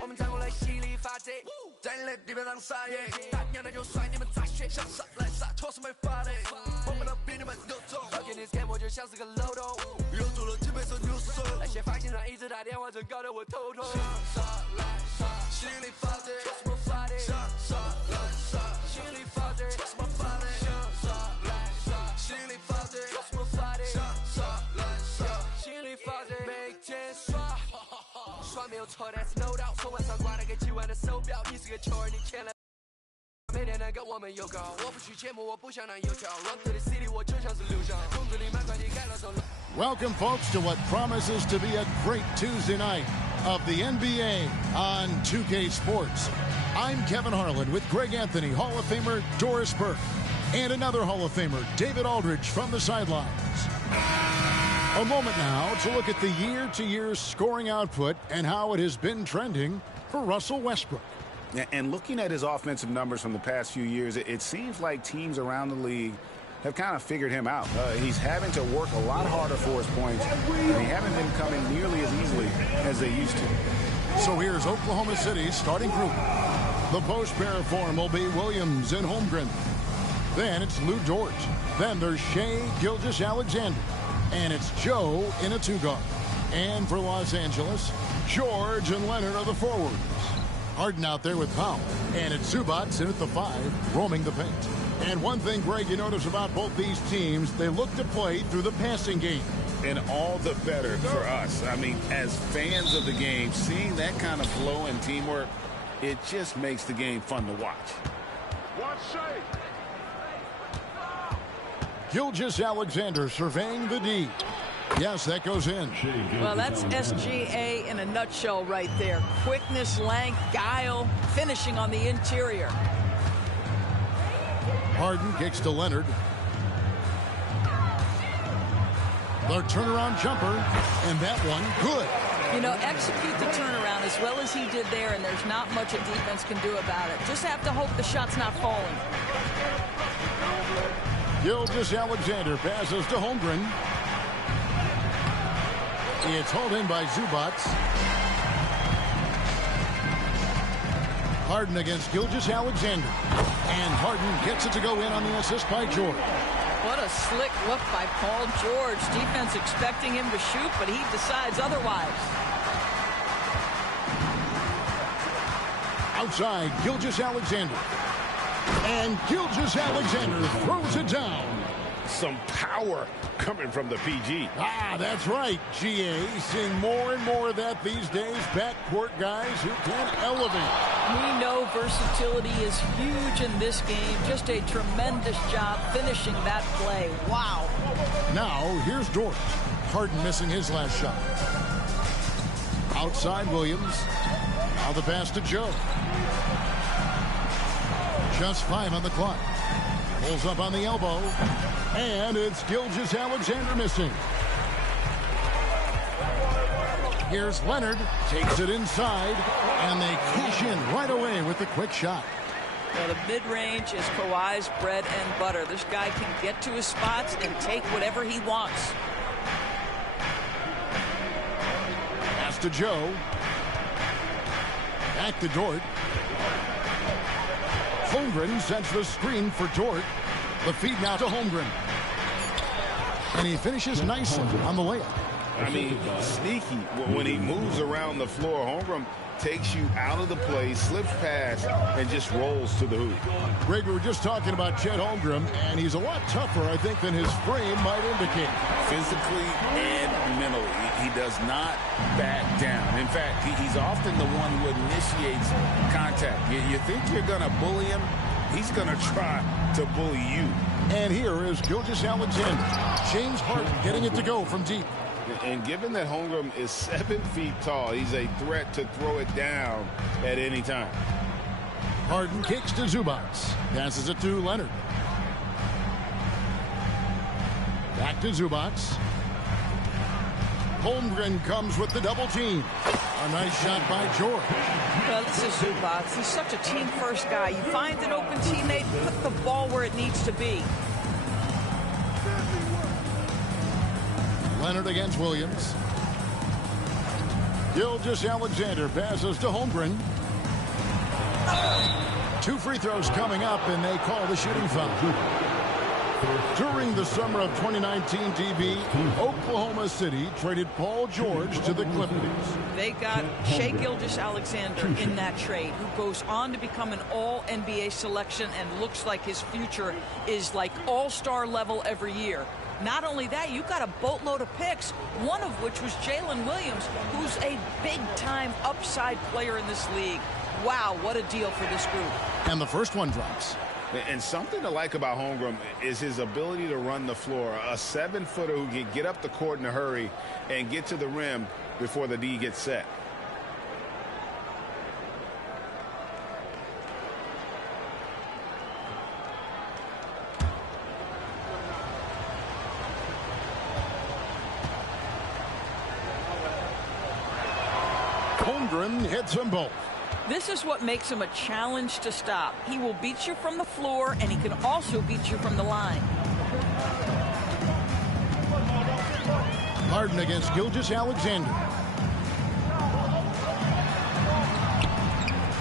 我们站过来犀利发贼，在你的地盘上撒野，大娘的就甩你们咋学，想杀来杀，错是没法的，我们都比你们都重，而且你 scam 我就像是个漏洞，又做了几倍手扭手，那些发行商一直打电话，真搞得我头痛。想杀来杀，犀利发贼，错是没法的，想杀来杀，犀利发贼，错是没法的，想杀来杀，犀利发贼，错是没法的，想杀来杀，犀利发贼，每天刷。耍没有错，但是 no doubt， 从晚上挂了个几万的手表，你是个球儿，你欠了。每天能跟我们有搞，我不许节目，我不想当油条。Run to the city， 我就像是流翔，公子里满快递改了手。Welcome, folks, to what promises to be a great Tuesday night of the NBA on 2K Sports. I'm Kevin Harlan with Greg Anthony, Hall of Famer Doris Burke, and another Hall of Famer, David Aldridge, from the sidelines. A moment now to look at the year-to-year scoring output and how it has been trending for Russell Westbrook. And looking at his offensive numbers from the past few years, it seems like teams around the league have kind of figured him out. He's having to work a lot harder for his points, and they haven't been coming nearly as easily as they used to. So here's Oklahoma City's starting group. The post pair form will be Williams and Holmgren. Then it's Lou Dort. Then there's Shai Gilgeous-Alexander. And it's Joe in a two-guard. And for Los Angeles, George and Leonard are the forwards. Harden out there with Powell. And it's Zubac in at the 5, roaming the paint. And one thing, Greg, you notice about both these teams, they look to play through the passing game. And all the better for us. I mean, as fans of the game, seeing that kind of flow and teamwork, it just makes the game fun to watch. Watch Shai. Gilgeous-Alexander surveying the D. Yes, that goes in. Well, that's SGA in a nutshell right there. Quickness, length, guile, finishing on the interior. Harden kicks to Leonard. The turnaround jumper, and that one good. You know, execute the turnaround as well as he did there, and there's not much a defense can do about it. Just have to hope the shot's not falling. Gilgeous-Alexander passes to Holmgren. It's hauled in by Zubac. Harden against Gilgeous-Alexander. And Harden gets it to go in on the assist by George. What a slick look by Paul George. Defense expecting him to shoot, but he decides otherwise. Outside, Gilgeous-Alexander. And Gilgeous-Alexander throws it down. Some power coming from the PG. Ah, that's right, GA. Seeing more and more of that these days. Backcourt guys who can elevate. We know versatility is huge in this game. Just a tremendous job finishing that play. Wow. Now, here's Dort. Harden missing his last shot. Outside Williams. Now the pass to Joe. Just 5 on the clock. Pulls up on the elbow. And it's Gilgeous-Alexander missing. Here's Leonard. Takes it inside. And they cash in right away with the quick shot. Well, the mid-range is Kawhi's bread and butter. This guy can get to his spots and take whatever he wants. Pass to Joe. Back to Dort. Holmgren sets the screen for Dort. The feed now to Holmgren. And he finishes nicely on the layup. I mean, sneaky. When he moves around the floor, Holmgren takes you out of the play, slips past, and just rolls to the hoop. Greg, we were just talking about Chet Holmgren, and he's a lot tougher, I think, than his frame might indicate. Physically and mentally, he does not back down. In fact, he's often the one who initiates contact. You think you're going to bully him? He's going to try to bully you. And here is Gilgeous-Alexander. James Harden getting it to go from deep. And given that Holmgren is 7 feet tall, he's a threat to throw it down at any time. Harden kicks to Zubac. Passes it to Leonard. Back to Zubac. Holmgren comes with the double team. A nice shot by George. Well, this is Zubac. He's such a team-first guy. You find an open teammate, put the ball where it needs to be. Leonard against Williams. Gilgeous-Alexander passes to Holmgren. 2 free throws coming up, and they call the shooting foul. During the summer of 2019 DB, Oklahoma City traded Paul George to the Clippers. They got Shai Gilgeous-Alexander in that trade, who goes on to become an all-NBA selection and looks like his future is like all-star level every year. Not only that, you got a boatload of picks, one of which was Jalen Williams, who's a big-time upside player in this league. Wow, what a deal for this group. And the first one drops. And something to like about Holmgren is his ability to run the floor. A 7-footer who can get up the court in a hurry and get to the rim before the D gets set. Holmgren hits them both. This is what makes him a challenge to stop. He will beat you from the floor, and he can also beat you from the line. Harden against Gilgeous-Alexander.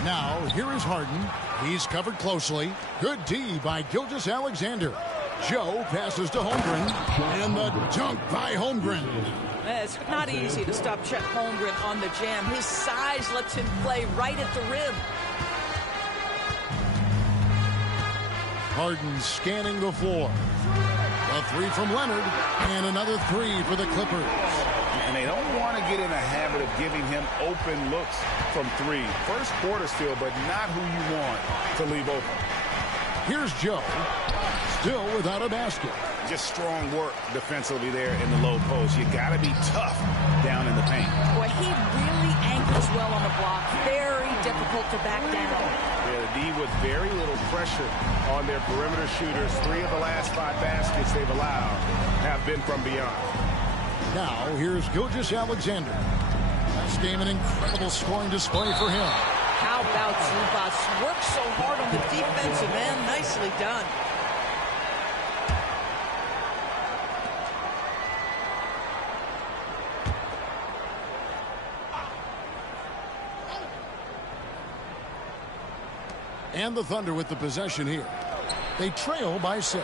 Now, here is Harden. He's covered closely. Good D by Gilgeous-Alexander. Joe passes to Holmgren, and the dunk by Holmgren. It's not easy to stop Chet Holmgren on the jam. His size lets him play right at the rim. Harden scanning the floor. A 3 from Leonard, and another 3 for the Clippers. And they don't want to get in a habit of giving him open looks from 3. First quarter still, but not who you want to leave open. Here's Joe, still without a basket. Just strong work defensively there in the low post. You got to be tough down in the paint. Boy, he really anchors well on the block. Very difficult to back down. Yeah, the D with very little pressure on their perimeter shooters. 3 of the last 5 baskets they've allowed have been from beyond. Now, here's Gilgeous-Alexander. This game an incredible scoring display for him. How about Zubac? Works so hard on the defensive end. Nicely done. And the Thunder with the possession here. They trail by 6.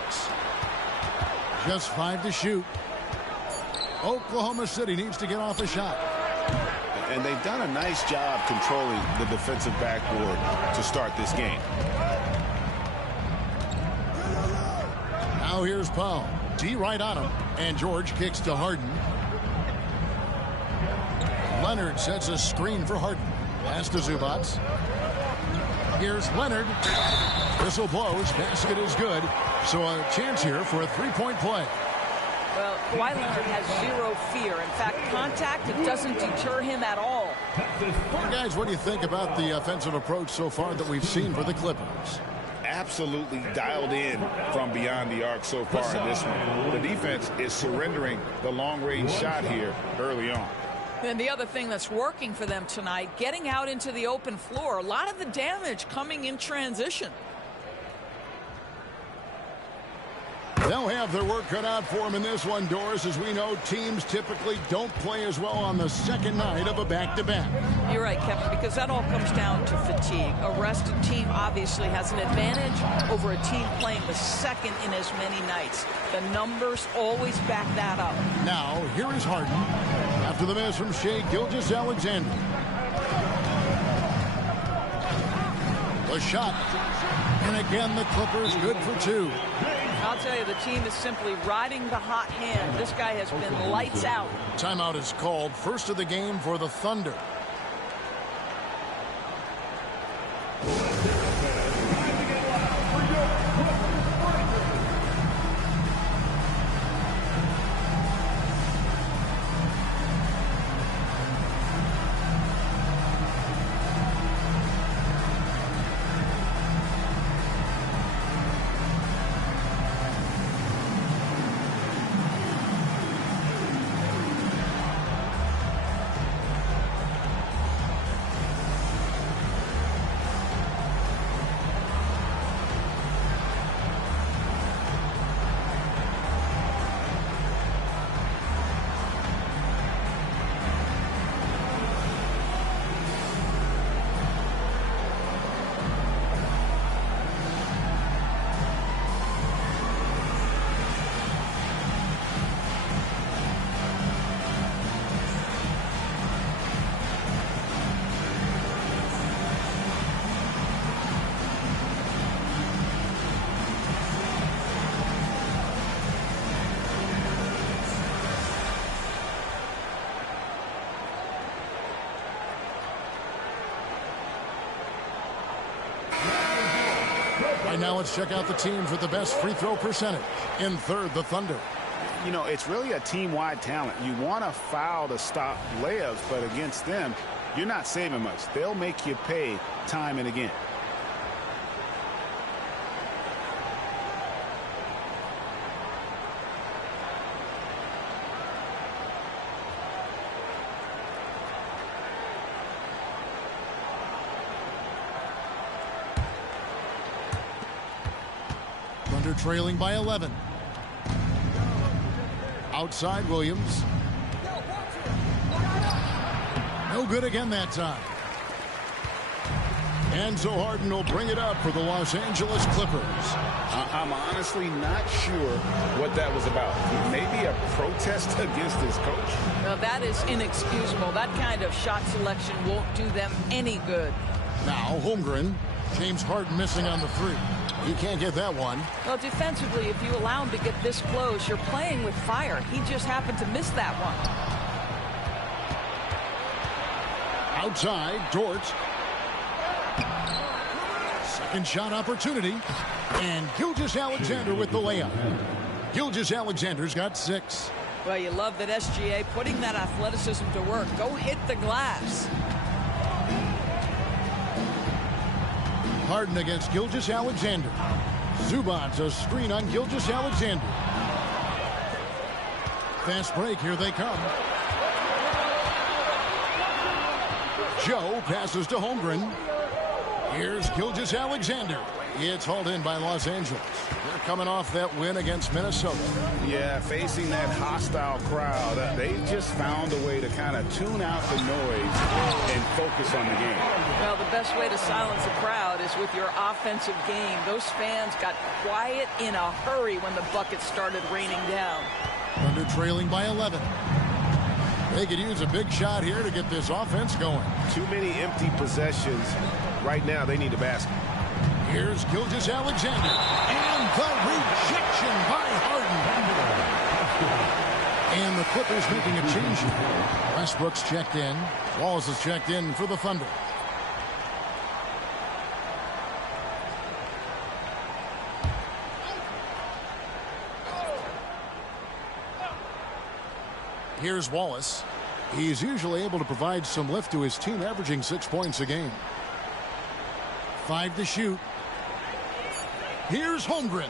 Just 5 to shoot. Oklahoma City needs to get off a shot. And they've done a nice job controlling the defensive backboard to start this game. Now here's Powell. D right on him. And George kicks to Harden. Leonard sets a screen for Harden. Pass to Zubac. Here's Leonard. Whistle blows. Basket is good. So a chance here for a 3-point play. Well, Kawhi Leonard has zero fear. In fact, contact, it doesn't deter him at all. Well, guys, what do you think about the offensive approach so far that we've seen for the Clippers? Absolutely dialed in from beyond the arc so far in this one. The defense is surrendering the long-range shot here early on. And the other thing that's working for them tonight, getting out into the open floor. A lot of the damage coming in transition. They'll have their work cut out for them in this one, Doris. As we know, teams typically don't play as well on the second night of a back-to-back. You're right, Kevin, because that all comes down to fatigue. A rested team obviously has an advantage over a team playing the second in as many nights. The numbers always back that up. Now, here is Harden after the miss from Shai Gilgeous-Alexander. The shot. And again, the Clippers good for 2. I'll tell you, the team is simply riding the hot hand. This guy has been lights out. Timeout is called. First of the game for the Thunder. And now let's check out the teams with the best free throw percentage. In third, the Thunder. You know, it's really a team-wide talent. You want to foul to stop layups, but against them, you're not saving much. They'll make you pay time and again. Thunder trailing by 11. Outside Williams. No good again that time. Enzo Harden will bring it up for the Los Angeles Clippers. I'm honestly not sure what that was about. Maybe a protest against his coach? Now, that is inexcusable. That kind of shot selection won't do them any good. Now Holmgren. James Harden missing on the three. He can't get that one. Well, defensively, if you allow him to get this close, you're playing with fire. He just happened to miss that one. Outside, Dort. Second shot opportunity. And Gilgeous-Alexander with the layup. Gilgeous-Alexander's got 6. Well, you love that SGA putting that athleticism to work. Go hit the glass. Harden against Gilgeous-Alexander. Zubac a screen on Gilgeous-Alexander. Fast break, here they come. Joe passes to Holmgren. Here's Gilgeous-Alexander. It's hauled in by Los Angeles. They're coming off that win against Minnesota. Yeah, facing that hostile crowd, they just found a way to kind of tune out the noise and focus on the game. Well, the best way to silence a crowd is with your offensive game. Those fans got quiet in a hurry when the buckets started raining down. Thunder trailing by 11. They could use a big shot here to get this offense going. Too many empty possessions. Right now, they need a basket. Here's Gilgeous-Alexander. And the rejection by Harden. And the Clippers making a change here. Westbrook's checked in. Wallace is checked in for the Thunder. Here's Wallace. He's usually able to provide some lift to his team, averaging 6 points a game. 5 to shoot. Here's Holmgren.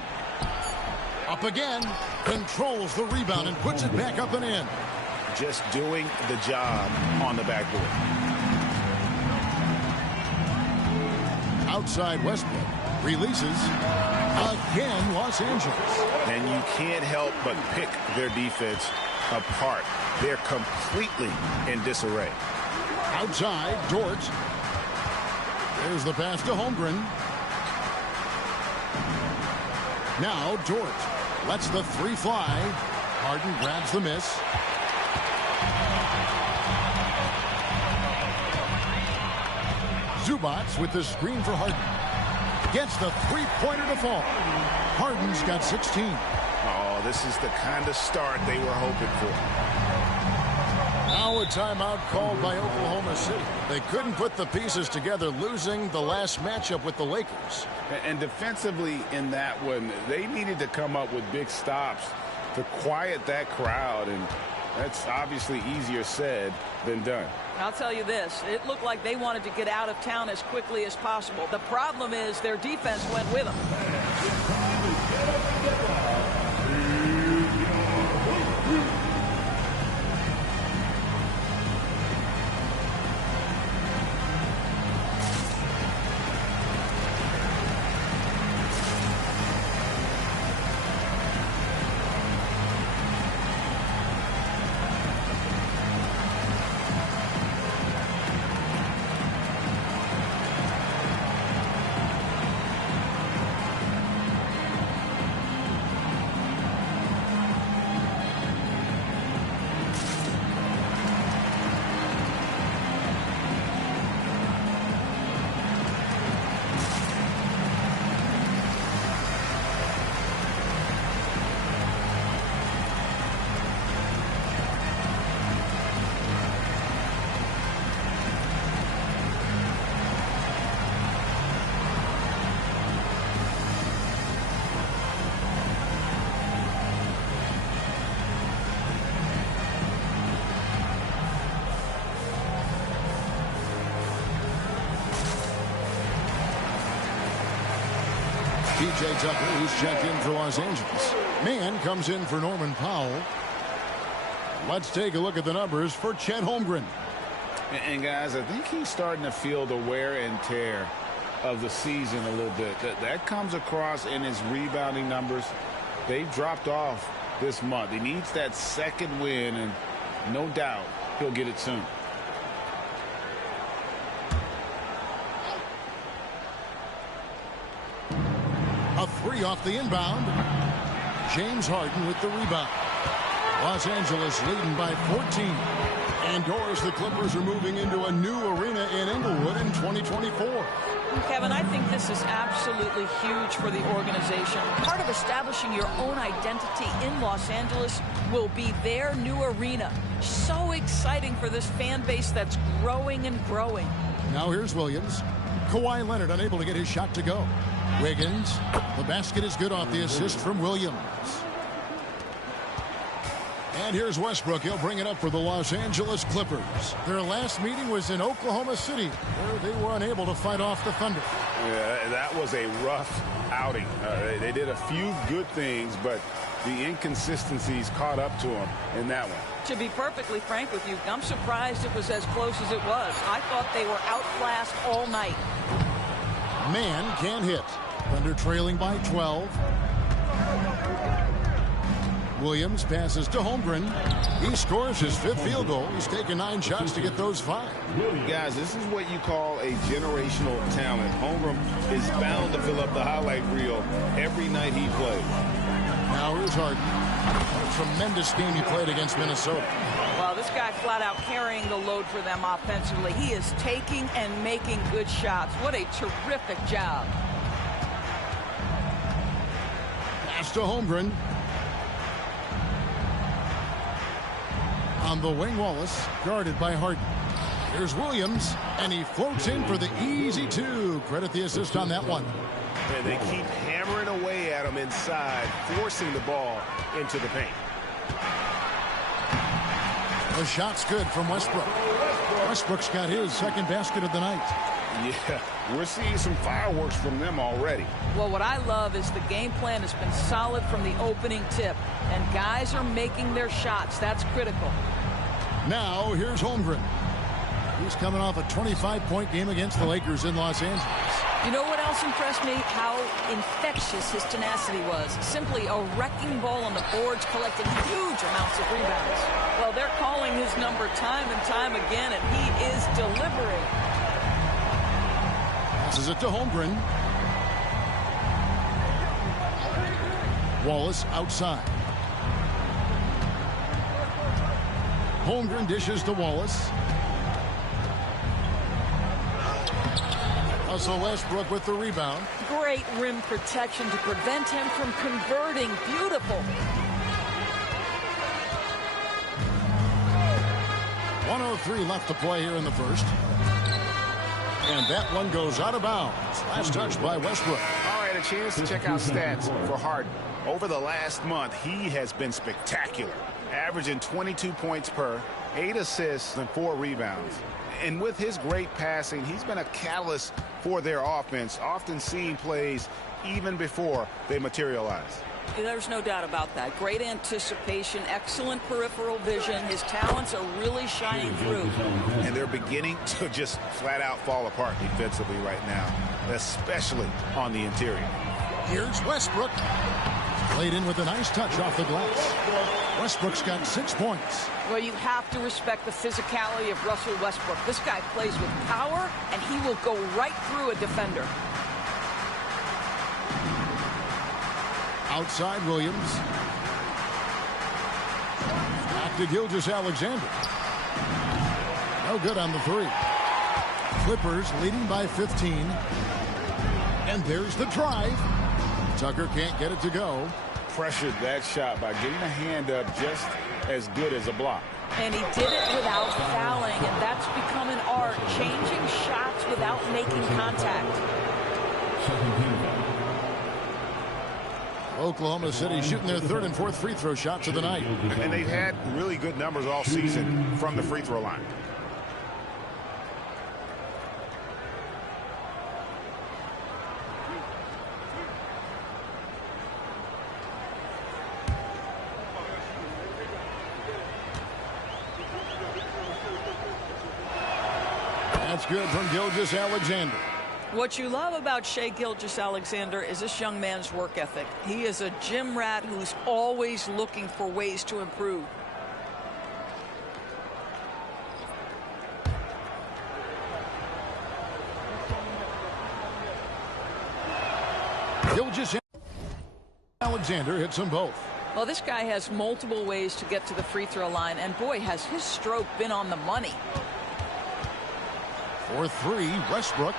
Up again. Controls the rebound and puts it back up and in. Just doing the job on the backboard. Outside Westbrook. Releases. Again, Los Angeles. And you can't help but pick their defense apart. They're completely in disarray. Outside, Dort. There's the pass to Holmgren. Now Dort lets the three fly. Harden grabs the miss. Zubac with the screen for Harden. Gets the three-pointer to fall. Harden's got 16. Oh, this is the kind of start they were hoping for. Now a timeout called by Oklahoma City. They couldn't put the pieces together, losing the last matchup with the Lakers. And defensively in that one, they needed to come up with big stops to quiet that crowd, and that's obviously easier said than done. I'll tell you this, it looked like they wanted to get out of town as quickly as possible. The problem is their defense went with them. P.J. Tucker, who's checked in for Los Angeles. Mann comes in for Norman Powell. Let's take a look at the numbers for Chet Holmgren. And guys, I think he's starting to feel the wear and tear of the season a little bit. That comes across in his rebounding numbers. They've dropped off this month. He needs that second win, and no doubt he'll get it soon. A three off the inbound. James Harden with the rebound. Los Angeles leading by 14. And Doris, the Clippers are moving into a new arena in Inglewood in 2024. Kevin, I think this is absolutely huge for the organization. Part of establishing your own identity in Los Angeles will be their new arena. So exciting for this fan base that's growing and growing. Now here's Williams. Kawhi Leonard unable to get his shot to go. Wiggins. The basket is good off the assist from Williams. And here's Westbrook. He'll bring it up for the Los Angeles Clippers. Their last meeting was in Oklahoma City, where they were unable to fight off the Thunder. Yeah, that was a rough outing. They did a few good things, but the inconsistencies caught up to them in that one. To be perfectly frank with you, I'm surprised it was as close as it was. I thought they were outclassed all night. Mann can't hit. Thunder trailing by 12. Williams passes to Holmgren. He scores his fifth field goal. He's taken 9 shots to get those 5. Guys, this is what you call a generational talent. Holmgren is bound to fill up the highlight reel every night he plays. Now here's Harden. A tremendous game he played against Minnesota. Well, this guy flat out carrying the load for them offensively. He is taking and making good shots. What a terrific job. Pass to Holmgren. On the wing, Wallace, guarded by Harden. Here's Williams, and he floats in for the easy 2. Credit the assist on that one. And they keep hammering away at him inside, forcing the ball into the paint. The shot's good from Westbrook. Westbrook's got his second basket of the night. Yeah, we're seeing some fireworks from them already. Well, what I love is the game plan has been solid from the opening tip, and guys are making their shots. That's critical. Now, here's Holmgren. He's coming off a 25-point game against the Lakers in Los Angeles. You know what else impressed me? How infectious his tenacity was. Simply a wrecking ball on the boards, collecting huge amounts of rebounds. Well, they're calling his number time and time again, and he is delivering. Passes it to Holmgren. Wallace outside. Holmgren dishes to Wallace. Russell Westbrook with the rebound. Great rim protection to prevent him from converting. Beautiful. 1:03 left to play here in the first. And that one goes out of bounds. Last touch by Westbrook. All right, a chance to check out stats for Harden. Over the last month, he has been spectacular, averaging 22 points per, 8 assists, and 4 rebounds. And with his great passing, he's been a catalyst for their offense, often seeing plays even before they materialize. There's no doubt about that. Great anticipation, excellent peripheral vision. His talents are really shining through. And they're beginning to just flat out fall apart defensively right now, especially on the interior. Here's Westbrook. Played in with a nice touch off the glass. Westbrook's got 6 points. Well, you have to respect the physicality of Russell Westbrook. This guy plays with power, and he will go right through a defender. Outside Williams. Back to Gilgeous-Alexander. No good on the 3. Clippers leading by 15. And there's the drive. Tucker can't get it to go. Pressured that shot by getting a hand up just as good as a block. And he did it without fouling, and that's become an art, changing shots without making contact. Oklahoma City shooting their 3rd and 4th free throw shots of the night. And they've had really good numbers all season from the free throw line. That's good from Gilgeous-Alexander. What you love about Shai Gilgeous-Alexander is this young man's work ethic. He is a gym rat who's always looking for ways to improve. Gilgeous-Alexander hits them both. Well, this guy has multiple ways to get to the free throw line, and boy, has his stroke been on the money. For three, Westbrook.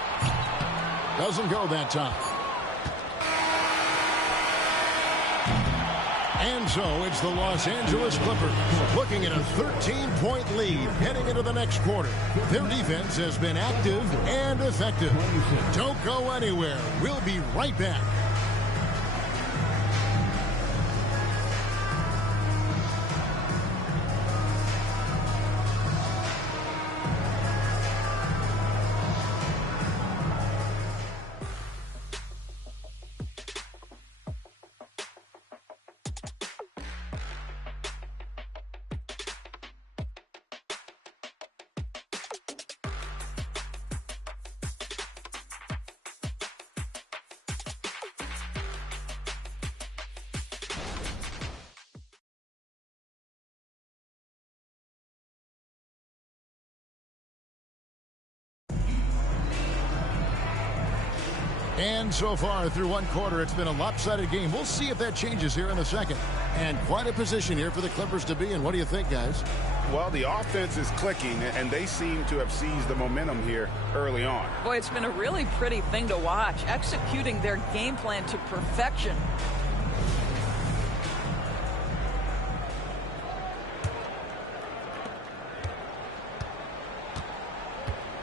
Doesn't go that time. And so it's the Los Angeles Clippers looking at a 13-point lead heading into the next quarter. Their defense has been active and effective. Don't go anywhere. We'll be right back. And so far through one quarter, it's been a lopsided game. We'll see if that changes here in the second. And quite a position here for the Clippers to be in. What do you think, guys? Well, the offense is clicking, and they seem to have seized the momentum here early on. Boy, it's been a really pretty thing to watch, executing their game plan to perfection.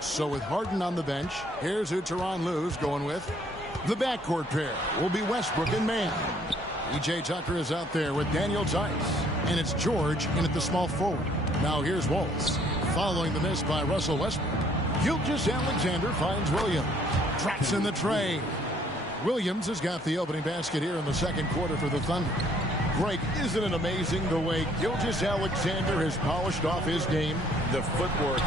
So with Harden on the bench, here's who Tyronn Lue's going with. The backcourt pair will be Westbrook and Mann. P.J. Tucker is out there with Daniel Tice. And it's George in at the small forward. Now here's Waltz. Following the miss by Russell Westbrook, Gilgeous-Alexander finds Williams. Traps in the tray. Williams has got the opening basket here in the second quarter for the Thunder. Greg, isn't it amazing the way Gilgeous-Alexander has polished off his game? The footwork,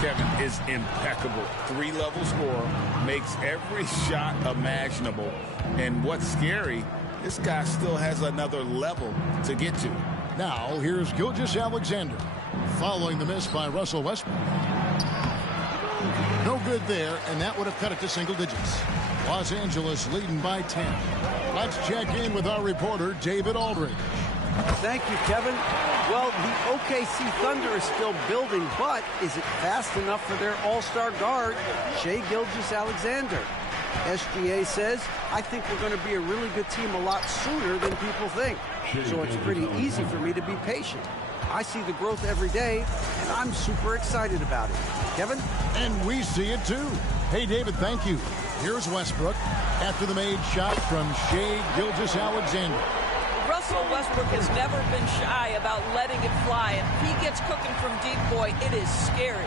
Kevin, is impeccable. Three-level scorer, makes every shot imaginable. And what's scary, this guy still has another level to get to. Now, here's Gilgeous-Alexander. Following the miss by Russell Westbrook. No good there, and that would have cut it to single digits. Los Angeles leading by 10. Let's check in with our reporter, David Aldridge. Thank you, Kevin. Well, the OKC Thunder is still building, but is it fast enough for their all-star guard, Shai Gilgeous-Alexander? SGA says, I think we're going to be a really good team a lot sooner than people think. So it's pretty easy for me to be patient. I see the growth every day, and I'm super excited about it. Kevin? And we see it too. Hey, David, thank you. Here's Westbrook after the made shot from Shai Gilgeous-Alexander. Russell Westbrook has never been shy about letting it fly, and if he gets cooking from deep, boy, it is scary.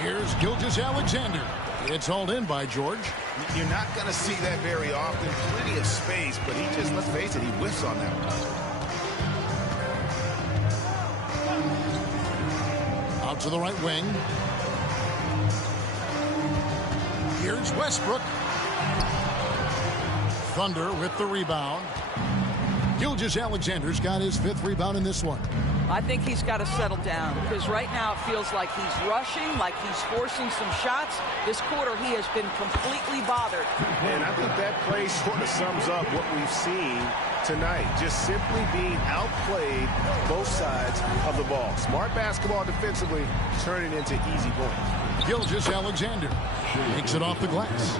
Here's Gilgeous-Alexander. It's hauled in by George. You're not going to see that very often. Plenty of space, but he just, let's face it, he whiffs on that one. Out to the right wing. Here's Westbrook. Thunder with the rebound. Gilgeous-Alexander's got his 5th rebound in this one. I think he's got to settle down because right now it feels like he's rushing, like he's forcing some shots. This quarter he has been completely bothered. And I think that play sort of sums up what we've seen tonight. Just simply being outplayed both sides of the ball. Smart basketball defensively, turning into easy points. Gilgeous-Alexander makes it off the glass.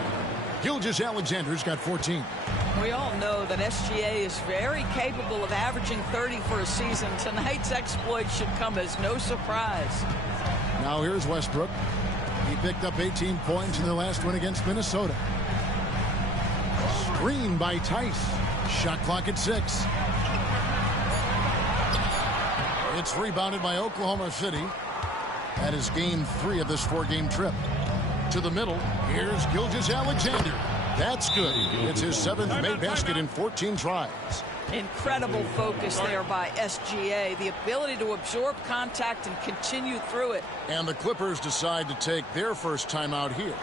Gilgeous-Alexander's got 14. We all know that SGA is very capable of averaging 30 for a season. Tonight's exploit should come as no surprise. Now here's Westbrook. He picked up 18 points in their last win against Minnesota. Screen by Tice. Shot clock at 6. It's rebounded by Oklahoma City. That is game 3 of this 4-game trip. To the middle, here's Gilgeous-Alexander. That's good. It's his 7th made basket in 14 tries. Incredible focus there by SGA. The ability to absorb contact and continue through it. And the Clippers decide to take their first timeout here.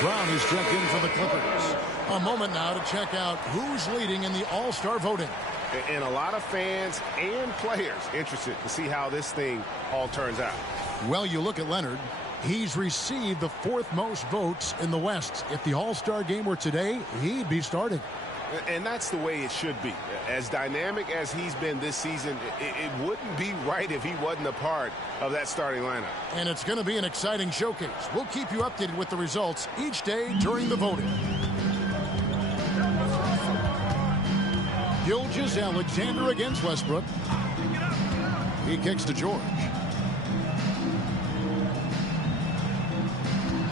Brown is checked in for the Clippers. A moment now to check out who's leading in the All-Star voting. And a lot of fans and players interested to see how this thing all turns out. Well, you look at Leonard. He's received the 4th most votes in the West. If the All-Star game were today, he'd be starting. And that's the way it should be. As dynamic as he's been this season, it wouldn't be right if he wasn't a part of that starting lineup. And it's going to be an exciting showcase. We'll keep you updated with the results each day during the voting. Gilgeous-Alexander against Westbrook. He kicks to George.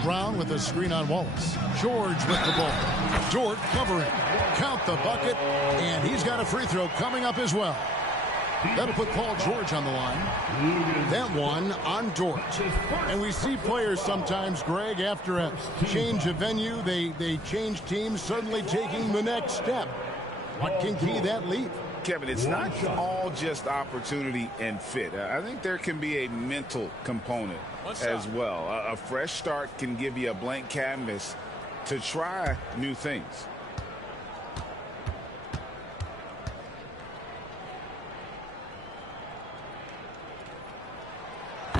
Brown with a screen on Wallace. George with the ball. Dort covering. Count the bucket, and he's got a free throw coming up as well. That'll put Paul George on the line. That one on Dort. And we see players sometimes, Greg, after a change of venue, they change teams, suddenly taking the next step. What can key that leap? Kevin, it's not all just opportunity and fit. I think there can be a mental component as well. A fresh start can give you a blank canvas to try new things.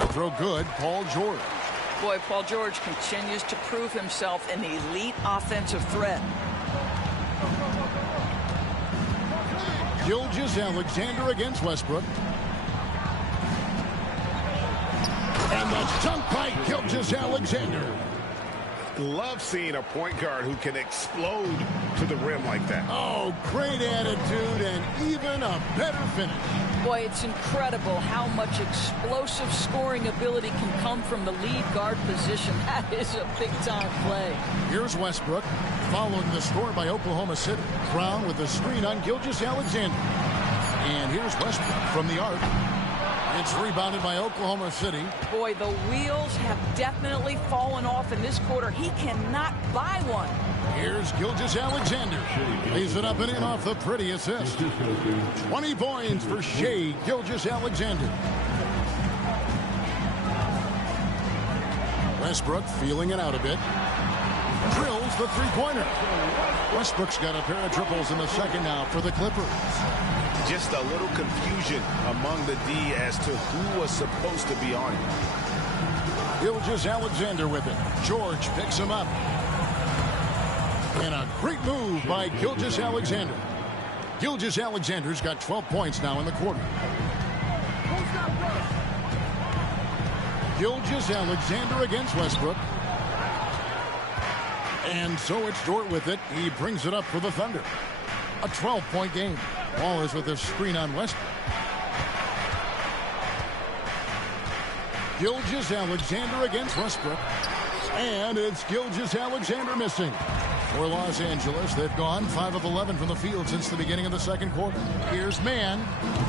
Throw good, Paul George. Boy, Paul George continues to prove himself an elite offensive threat. Gilgeous-Alexander against Westbrook. And the dunk by Gilgeous-Alexander. Love seeing a point guard who can explode to the rim like that. Oh, great attitude and even a better finish. Boy, it's incredible how much explosive scoring ability can come from the lead guard position. That is a big-time play. Here's Westbrook following the score by Oklahoma City. Brown with a screen on Gilgeous-Alexander. And here's Westbrook from the arc. It's rebounded by Oklahoma City. Boy, the wheels have definitely fallen off in this quarter. He cannot buy one. Here's Gilgeous-Alexander. Lays it up and in off the pretty assist. 20 points for Shai Gilgeous-Alexander. Westbrook feeling it out a bit. Drills the three-pointer. Westbrook's got a pair of triples in the second now for the Clippers. Just a little confusion among the D as to who was supposed to be on him. Gilgeous-Alexander with it. George picks him up. And a great move by Gilgeous-Alexander. Gilgeous-Alexander's got 12 points now in the quarter. Gilgeous-Alexander against Westbrook. And so it's Dort with it. He brings it up for the Thunder. A 12-point game. Wallace with a screen on Westbrook. Gilgeous-Alexander against Westbrook. And it's Gilgeous-Alexander missing. For Los Angeles, they've gone 5 of 11 from the field since the beginning of the second quarter. Here's Mann.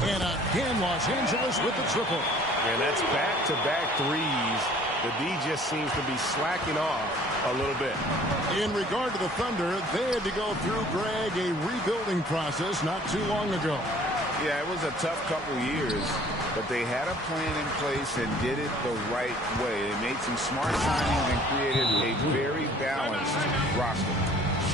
And again, Los Angeles with the triple. And that's back-to-back threes The D just seems to be slacking off a little bit. In regard to the Thunder, they had to go through, Greg, a rebuilding process not too long ago. Yeah, it was a tough couple years, but they had a plan in place and did it the right way. They made some smart signings and created a very balanced roster.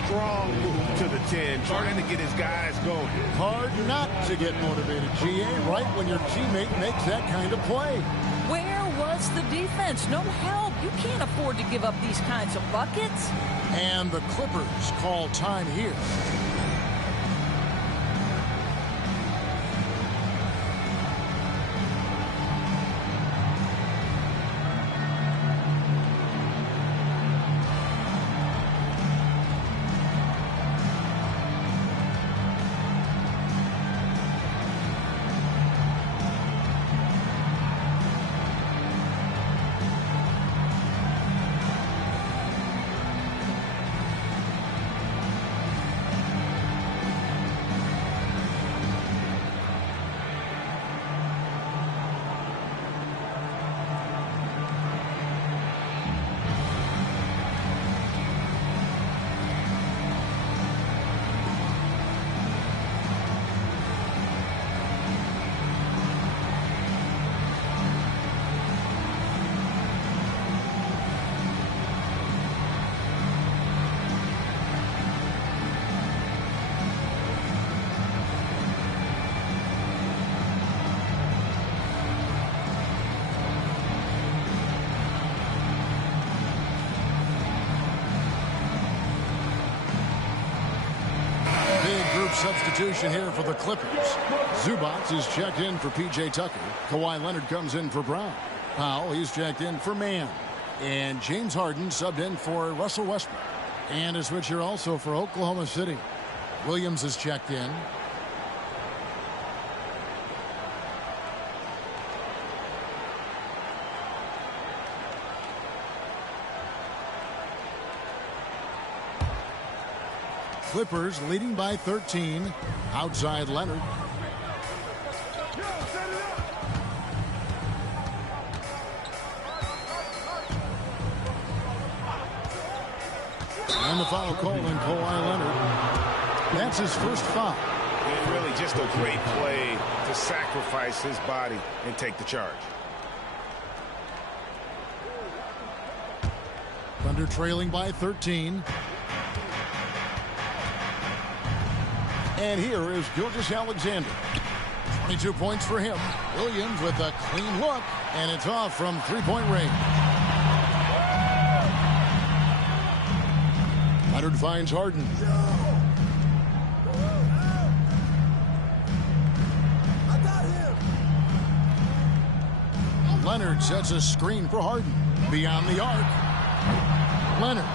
Strong move to the 10, trying to get his guys going. Hard not to get motivated, GA, right when your teammate makes that kind of play. Where was the defense? No help. You can't afford to give up these kinds of buckets. And the Clippers call time here. Substitution here for the Clippers. Zubac is checked in for P.J. Tucker. Kawhi Leonard comes in for Brown. Powell, he's checked in for Mann. And James Harden subbed in for Russell Westbrook. And a switch here also for Oklahoma City. Williams is checked in. Clippers leading by 13. Outside Leonard. And the foul call on Kawhi Leonard. That's his first foul. And really just a great play to sacrifice his body and take the charge. Thunder trailing by 13. And here is Gilgeous-Alexander. 22 points for him. Williams with a clean look, and it's off from three-point range. Leonard finds Harden. Leonard sets a screen for Harden. Beyond the arc. Leonard.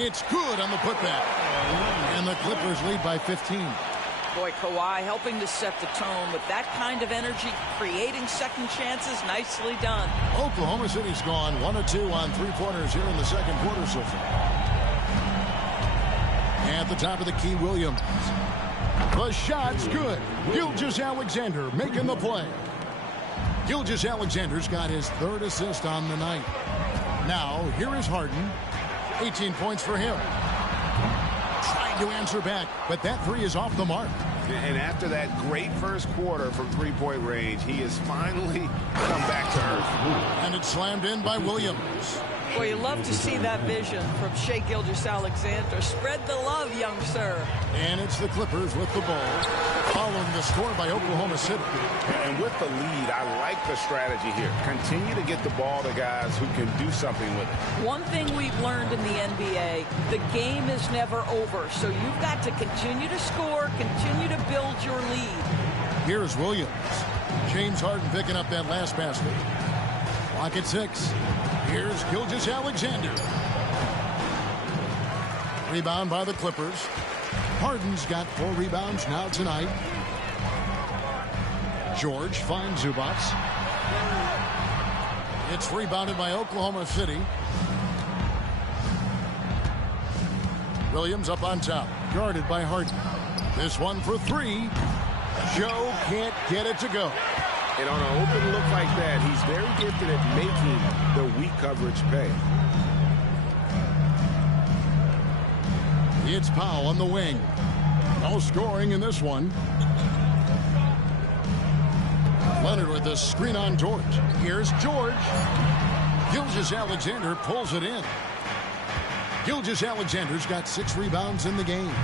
It's good on the putback. And the Clippers lead by 15. Boy, Kawhi helping to set the tone with that kind of energy, creating second chances. Nicely done. Oklahoma City's gone 1 of 2 on three-pointers here in the second quarter so far. At the top of the key, Williams. The shot's good. Gilgeous-Alexander making the play. Gilgeous-Alexander's got his third assist on the night. Now, here is Harden. 18 points for him. Trying to answer back, but that three is off the mark. And after that great first quarter from three-point range, he has finally come back to earth. And it's slammed in by Williams. Boy, you love to see that vision from Shai Gilgeous-Alexander. Spread the love, young sir. And it's the Clippers with the ball, following the score by Oklahoma City. And with the lead, I like the strategy here. Continue to get the ball to guys who can do something with it. One thing we've learned in the NBA, the game is never over. So you've got to continue to score, continue to build your lead. Here's Williams. James Harden picking up that last basket. Clock at 6. Here's Gilgeous-Alexander. Rebound by the Clippers. Harden's got 4 rebounds now tonight. George finds Zubac. It's rebounded by Oklahoma City. Williams up on top, guarded by Harden. This one for 3. Joe can't get it to go. And on an open look like that, he's very gifted at making the weak coverage pay. It's Powell on the wing. No scoring in this one. Leonard with the screen on Dort. Here's George. Gilgeous-Alexander pulls it in. Gilgeous-Alexander's got 6 rebounds in the game.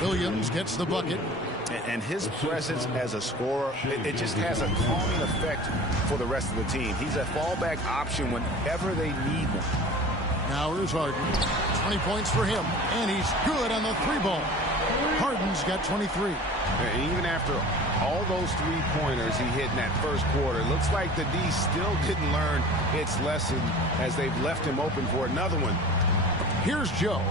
Williams gets the bucket. And his presence as a scorer, it just has a calming effect for the rest of the team. He's a fallback option whenever they need one. Now here's Harden. 20 points for him. And he's good on the 3-ball. Harden's got 23. And even after all those 3-pointers he hit in that first quarter, it looks like the D still didn't learn its lesson as they've left him open for another one. Here's Joe.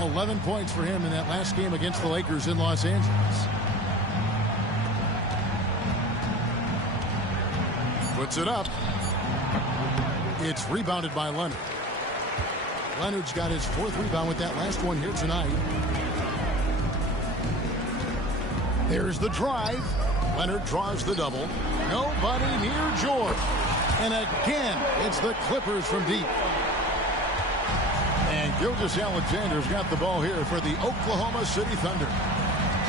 11 points for him in that last game against the Lakers in Los Angeles. Puts it up. It's rebounded by Leonard. Leonard's got his 4th rebound with that last one here tonight. There's the drive. Leonard draws the double. Nobody near George. And again, it's the Clippers from deep. And Gilgeous-Alexander's got the ball here for the Oklahoma City Thunder.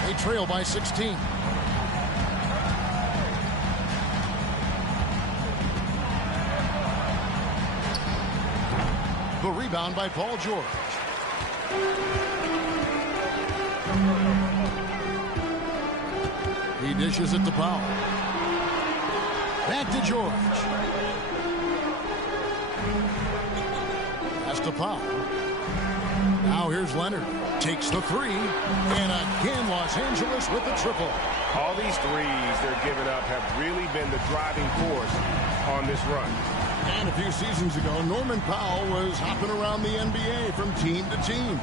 They trail by 16. The rebound by Paul George. He dishes it to Powell. Back to George. Pass to Powell. Now here's Leonard. Takes the 3. And again, Los Angeles with the triple. All these threes they're giving up have really been the driving force on this run. And a few seasons ago, Norman Powell was hopping around the NBA from team to team.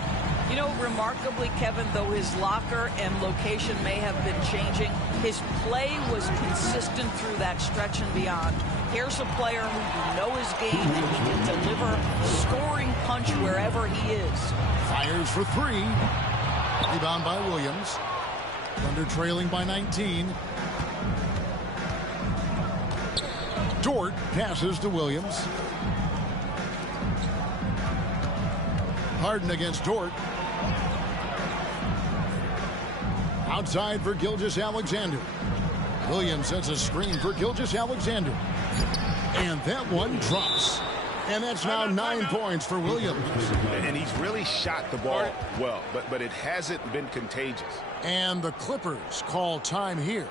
You know, remarkably, Kevin, though his locker and location may have been changing, his play was consistent through that stretch and beyond. Here's a player who you know his game and he can deliver scoring punch wherever he is. Fires for 3. Rebound by Williams. Thunder trailing by 19. Dort passes to Williams. Harden against Dort. Outside for Gilgeous-Alexander. Williams sets a screen for Gilgeous-Alexander. And that one drops. And that's now 9 points for Williams. And he's really shot the ball well, but it hasn't been contagious. And the Clippers call time here.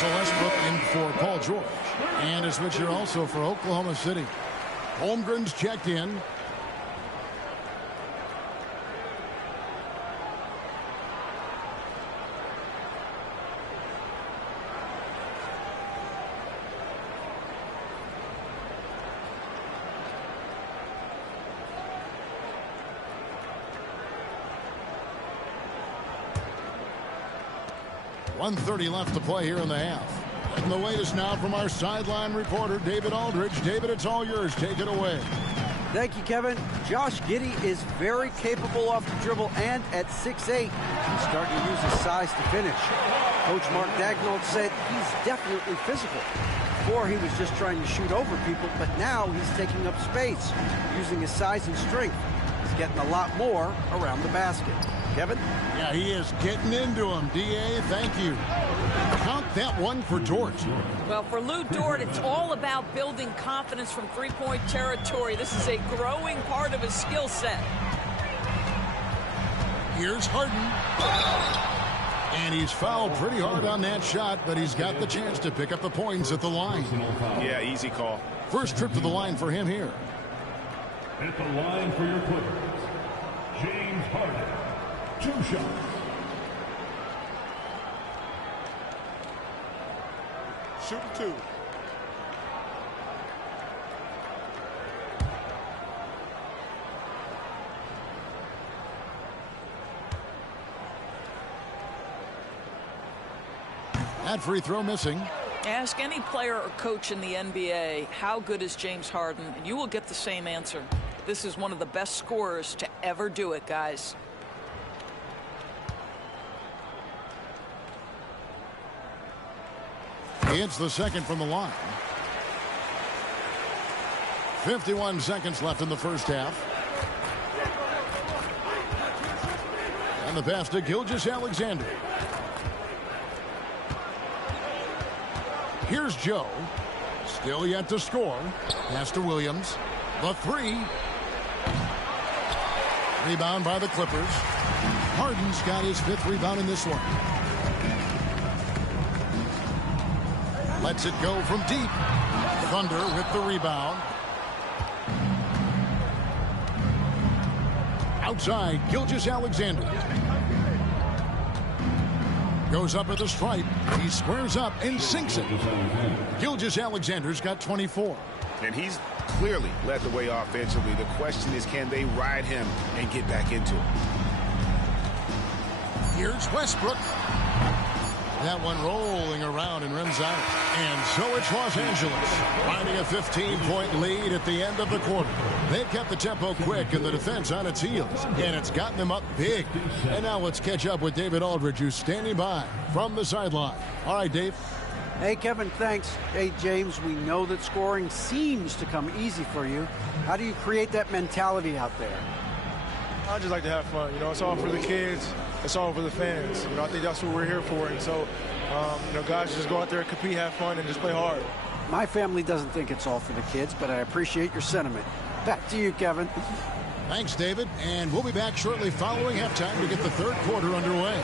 Russell Westbrook in for Paul George. And a switcher also for Oklahoma City. Holmgren's checked in. .130 left to play here in the half. And the latest now from our sideline reporter, David Aldridge. David, it's all yours. Take it away. Thank you, Kevin. Josh Giddey is very capable off the dribble, and at 6'8", he's starting to use his size to finish. Coach Mark Daigneault said he's definitely physical. Before, he was just trying to shoot over people, but now he's taking up space, using his size and strength. He's getting a lot more around the basket. Kevin? Yeah, he is getting into him. D.A., thank you. Count that one for Dort. Well, for Lou Dort, it's all about building confidence from three-point territory. This is a growing part of his skill set. Here's Harden. And he's fouled pretty hard on that shot, but he's got the chance to pick up the points at the line. Yeah, easy call. First trip to the line for him here. At the line for your Clippers, James Harden. 2 shots. Shooting 2. That free throw missing. Ask any player or coach in the NBA, how good is James Harden? And you will get the same answer. This is one of the best scorers to ever do it, guys. It's the second from the line. 51 seconds left in the first half. And the pass to Gilgeous-Alexander. Here's Joe. Still yet to score. Pass to Williams. The three. Rebound by the Clippers. Harden's got his 5th rebound in this one. Lets it go from deep. Thunder with the rebound. Outside, Gilgeous-Alexander. Goes up at the stripe. He squares up and sinks it. Gilgeous-Alexander's got 24. And he's clearly led the way offensively. The question is, can they ride him and get back into it? Here's Westbrook. That one rolling around and runs out. And so it's Los Angeles finding a 15-point lead at the end of the quarter. They've kept the tempo quick and the defense on its heels. And it's gotten them up big. And now let's catch up with David Aldridge, who's standing by from the sideline. All right, Dave. Hey, Kevin, thanks. Hey, James, we know that scoring seems to come easy for you. How do you create that mentality out there? I just like to have fun. You know, it's all for the kids. It's all for the fans. You know, I think that's what we're here for. And so, you know, guys just go out there, compete, have fun, and just play hard. My family doesn't think it's all for the kids, but I appreciate your sentiment. Back to you, Kevin. Thanks, David. And we'll be back shortly following halftime to get the third quarter underway.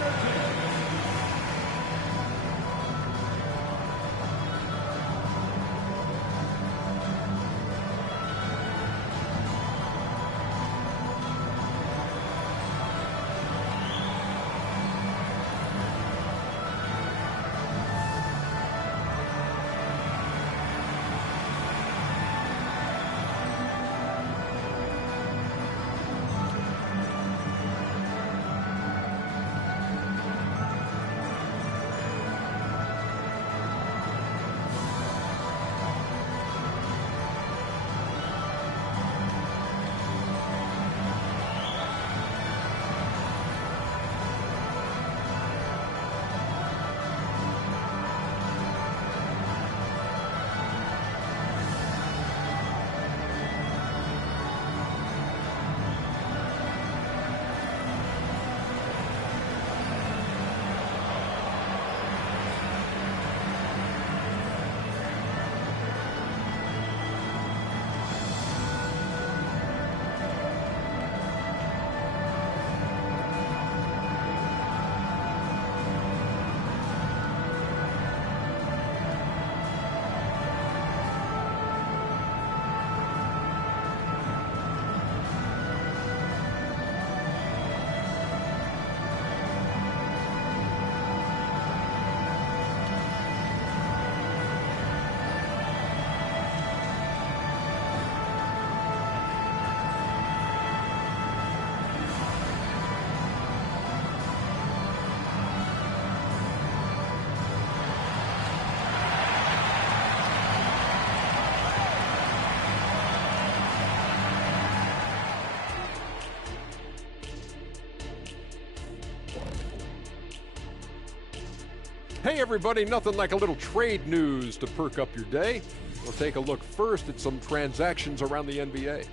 Hey everybody, nothing like a little trade news to perk up your day. We'll take a look first at some transactions around the NBA.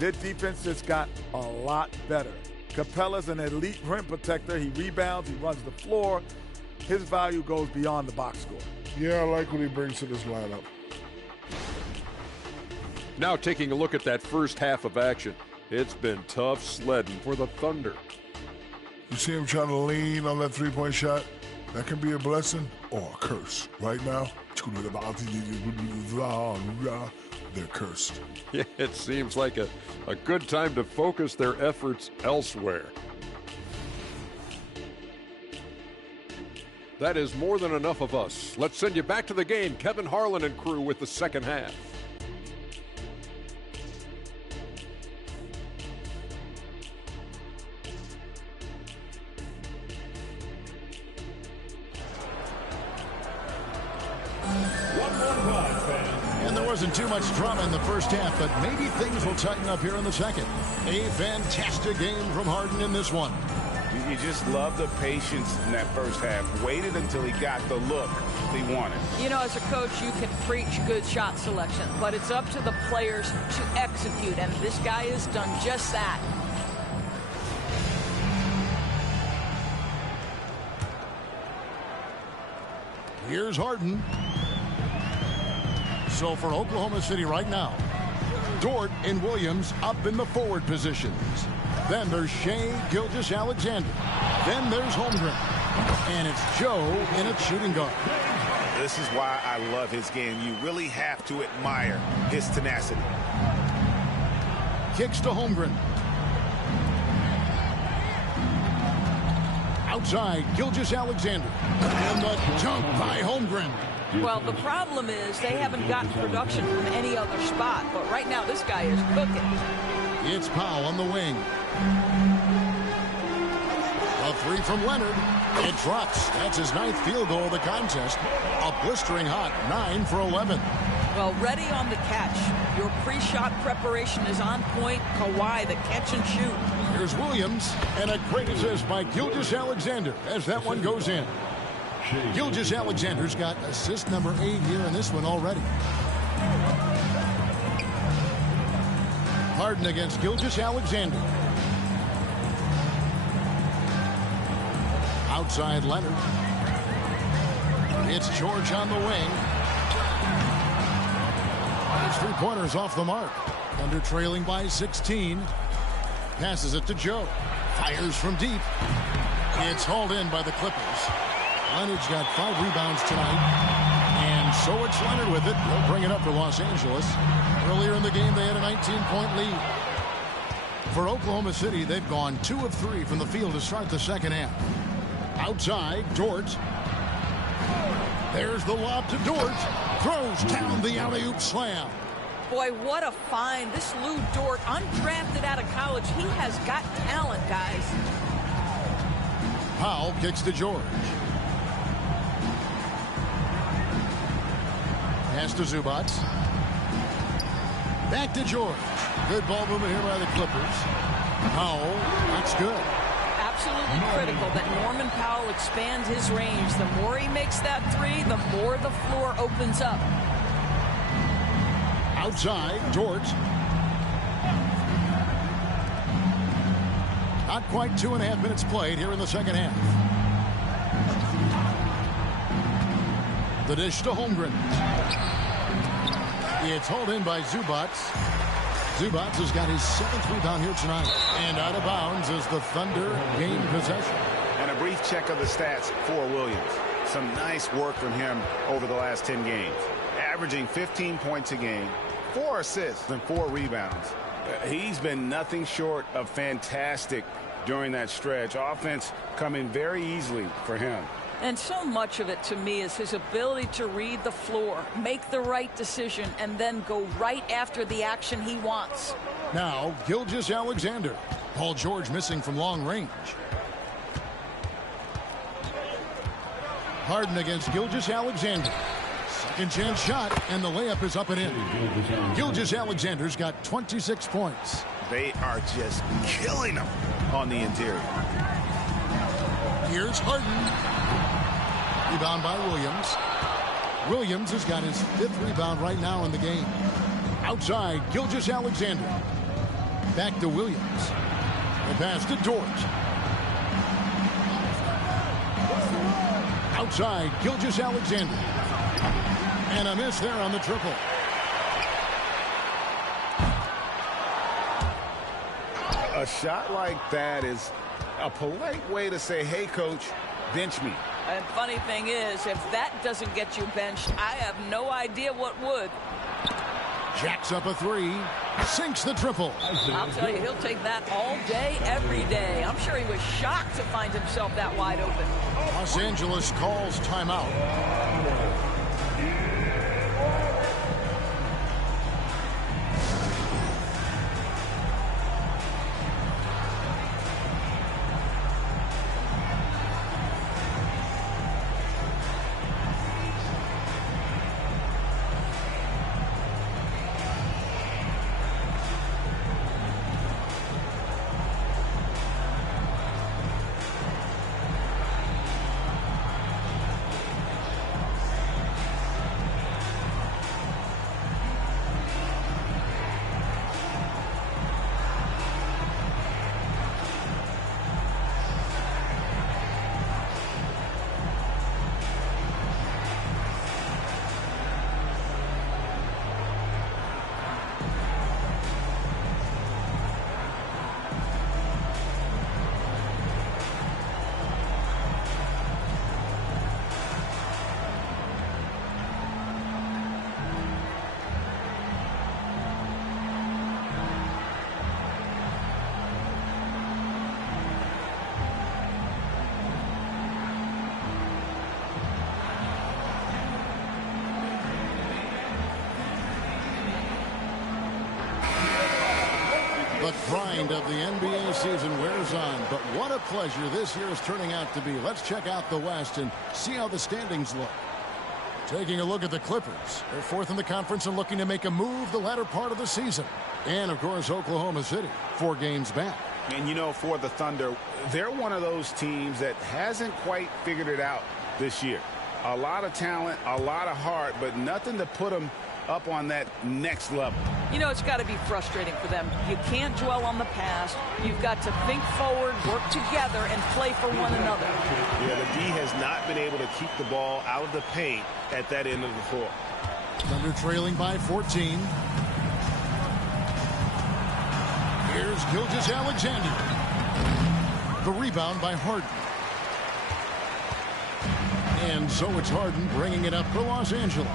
Their defense just got a lot better. Capella's an elite rim protector. He rebounds, he runs the floor. His value goes beyond the box score. Yeah, I like what he brings to this lineup. Now taking a look at that first half of action. It's been tough sledding for the Thunder. You see him trying to lean on that three-point shot? That can be a blessing or a curse. Right now, they're cursed. Yeah, it seems like a good time to focus their efforts elsewhere. That is more than enough of us. Let's send you back to the game. Kevin Harlan and crew with the second half. And there wasn't too much drama in the first half, but maybe things will tighten up here in the second. A fantastic game from Harden in this one. You just love the patience in that first half. Waited until he got the look he wanted. You know, as a coach, you can preach good shot selection, but it's up to the players to execute, and this guy has done just that. Here's Harden. So for Oklahoma City right now, Dort and Williams up in the forward positions. Then there's Shai Gilgeous-Alexander. Then there's Holmgren. And it's Joe in a shooting guard. This is why I love his game. You really have to admire his tenacity. Kicks to Holmgren. Outside, Gilgeous-Alexander. And the dunk by Holmgren. Well, the problem is they haven't gotten production from any other spot. But right now, this guy is cooking. It's Powell on the wing. A three from Leonard. It drops. That's his 9th field goal of the contest. A blistering hot 9 for 11. Well, ready on the catch. Your pre-shot preparation is on point. Kawhi, the catch and shoot. Here's Williams. And a great assist by Gilgeous-Alexander as that one goes in. Gilgeous-Alexander's got assist number 8 here in this one already. Harden against Gilgeous-Alexander. Outside Leonard. It's George on the wing. His three-pointers off the mark. Thunder trailing by 16. Passes it to Joe. Fires from deep. It's hauled in by the Clippers. Leonard's got 5 rebounds tonight. And so it's Leonard with it. They'll bring it up for Los Angeles. Earlier in the game, they had a 19-point lead. For Oklahoma City, they've gone 2 of 3 from the field to start the second half. Outside, Dort. There's the lob to Dort. Throws down the alley-oop slam. Boy, what a find. This Lou Dort, undrafted out of college. He has got talent, guys. Powell kicks to George. Pass to Zubac. Back to George. Good ball movement here by the Clippers. Powell, that's good. Absolutely critical that Norman Powell expands his range. The more he makes that three, the more the floor opens up. Outside, George. Not quite 2.5 minutes played here in the second half. The dish to Holmgren. It's hauled in by Zubac. Zubac has got his 7th rebound here tonight. And out of bounds as the Thunder gain possession. And a brief check of the stats for Williams. Some nice work from him over the last 10 games. Averaging 15 points a game, 4 assists, and 4 rebounds. He's been nothing short of fantastic during that stretch. Offense coming very easily for him. And so much of it to me is his ability to read the floor, make the right decision, and then go right after the action he wants. Now, Gilgeous-Alexander. Paul George missing from long range. Harden against Gilgeous-Alexander. Second chance shot, and the layup is up and in. Gilgeous-Alexander's got 26 points. They are just killing him on the interior. Here's Harden. Rebound by Williams. Williams has got his 5th rebound right now in the game. Outside, Gilgeous-Alexander. Back to Williams. The pass to Dort. Outside, Gilgeous-Alexander. And a miss there on the triple. A shot like that is a polite way to say, hey, coach, bench me. And funny thing is, if that doesn't get you benched, I have no idea what would. Jacks up a 3. Sinks the triple. I'll tell you, he'll take that all day, every day. I'm sure he was shocked to find himself that wide open. Los Angeles calls timeout. The grind of the NBA season wears on, but what a pleasure this year is turning out to be. Let's check out the West and see how the standings look. Taking a look at the Clippers. They're 4th in the conference and looking to make a move the latter part of the season. And, of course, Oklahoma City, 4 games back. And, you know, for the Thunder, they're one of those teams that hasn't quite figured it out this year. A lot of talent, a lot of heart, but nothing to put them up on that next level. You know, it's got to be frustrating for them. You can't dwell on the past. You've got to think forward, work together, and play for one another. Yeah, the D has not been able to keep the ball out of the paint at that end of the floor. Thunder trailing by 14. Here's Gilgeous-Alexander. The rebound by Harden. And so it's Harden bringing it up for Los Angeles.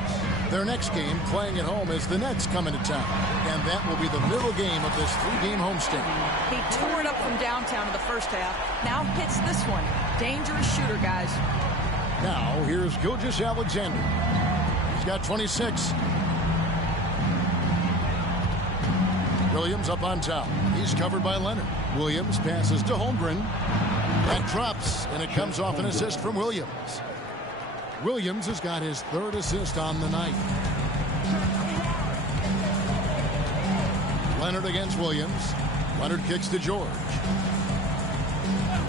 Their next game, playing at home, is the Nets coming to town. And that will be the middle game of this 3-game homestand. He tore it up from downtown in the first half. Now hits this one. Dangerous shooter, guys. Now, here's Gilgeous-Alexander. He's got 26. Williams up on top. He's covered by Leonard. Williams passes to Holmgren. That drops, and it comes off an assist from Williams. Williams has got his 3rd assist on the night. Leonard against Williams. Leonard kicks to George.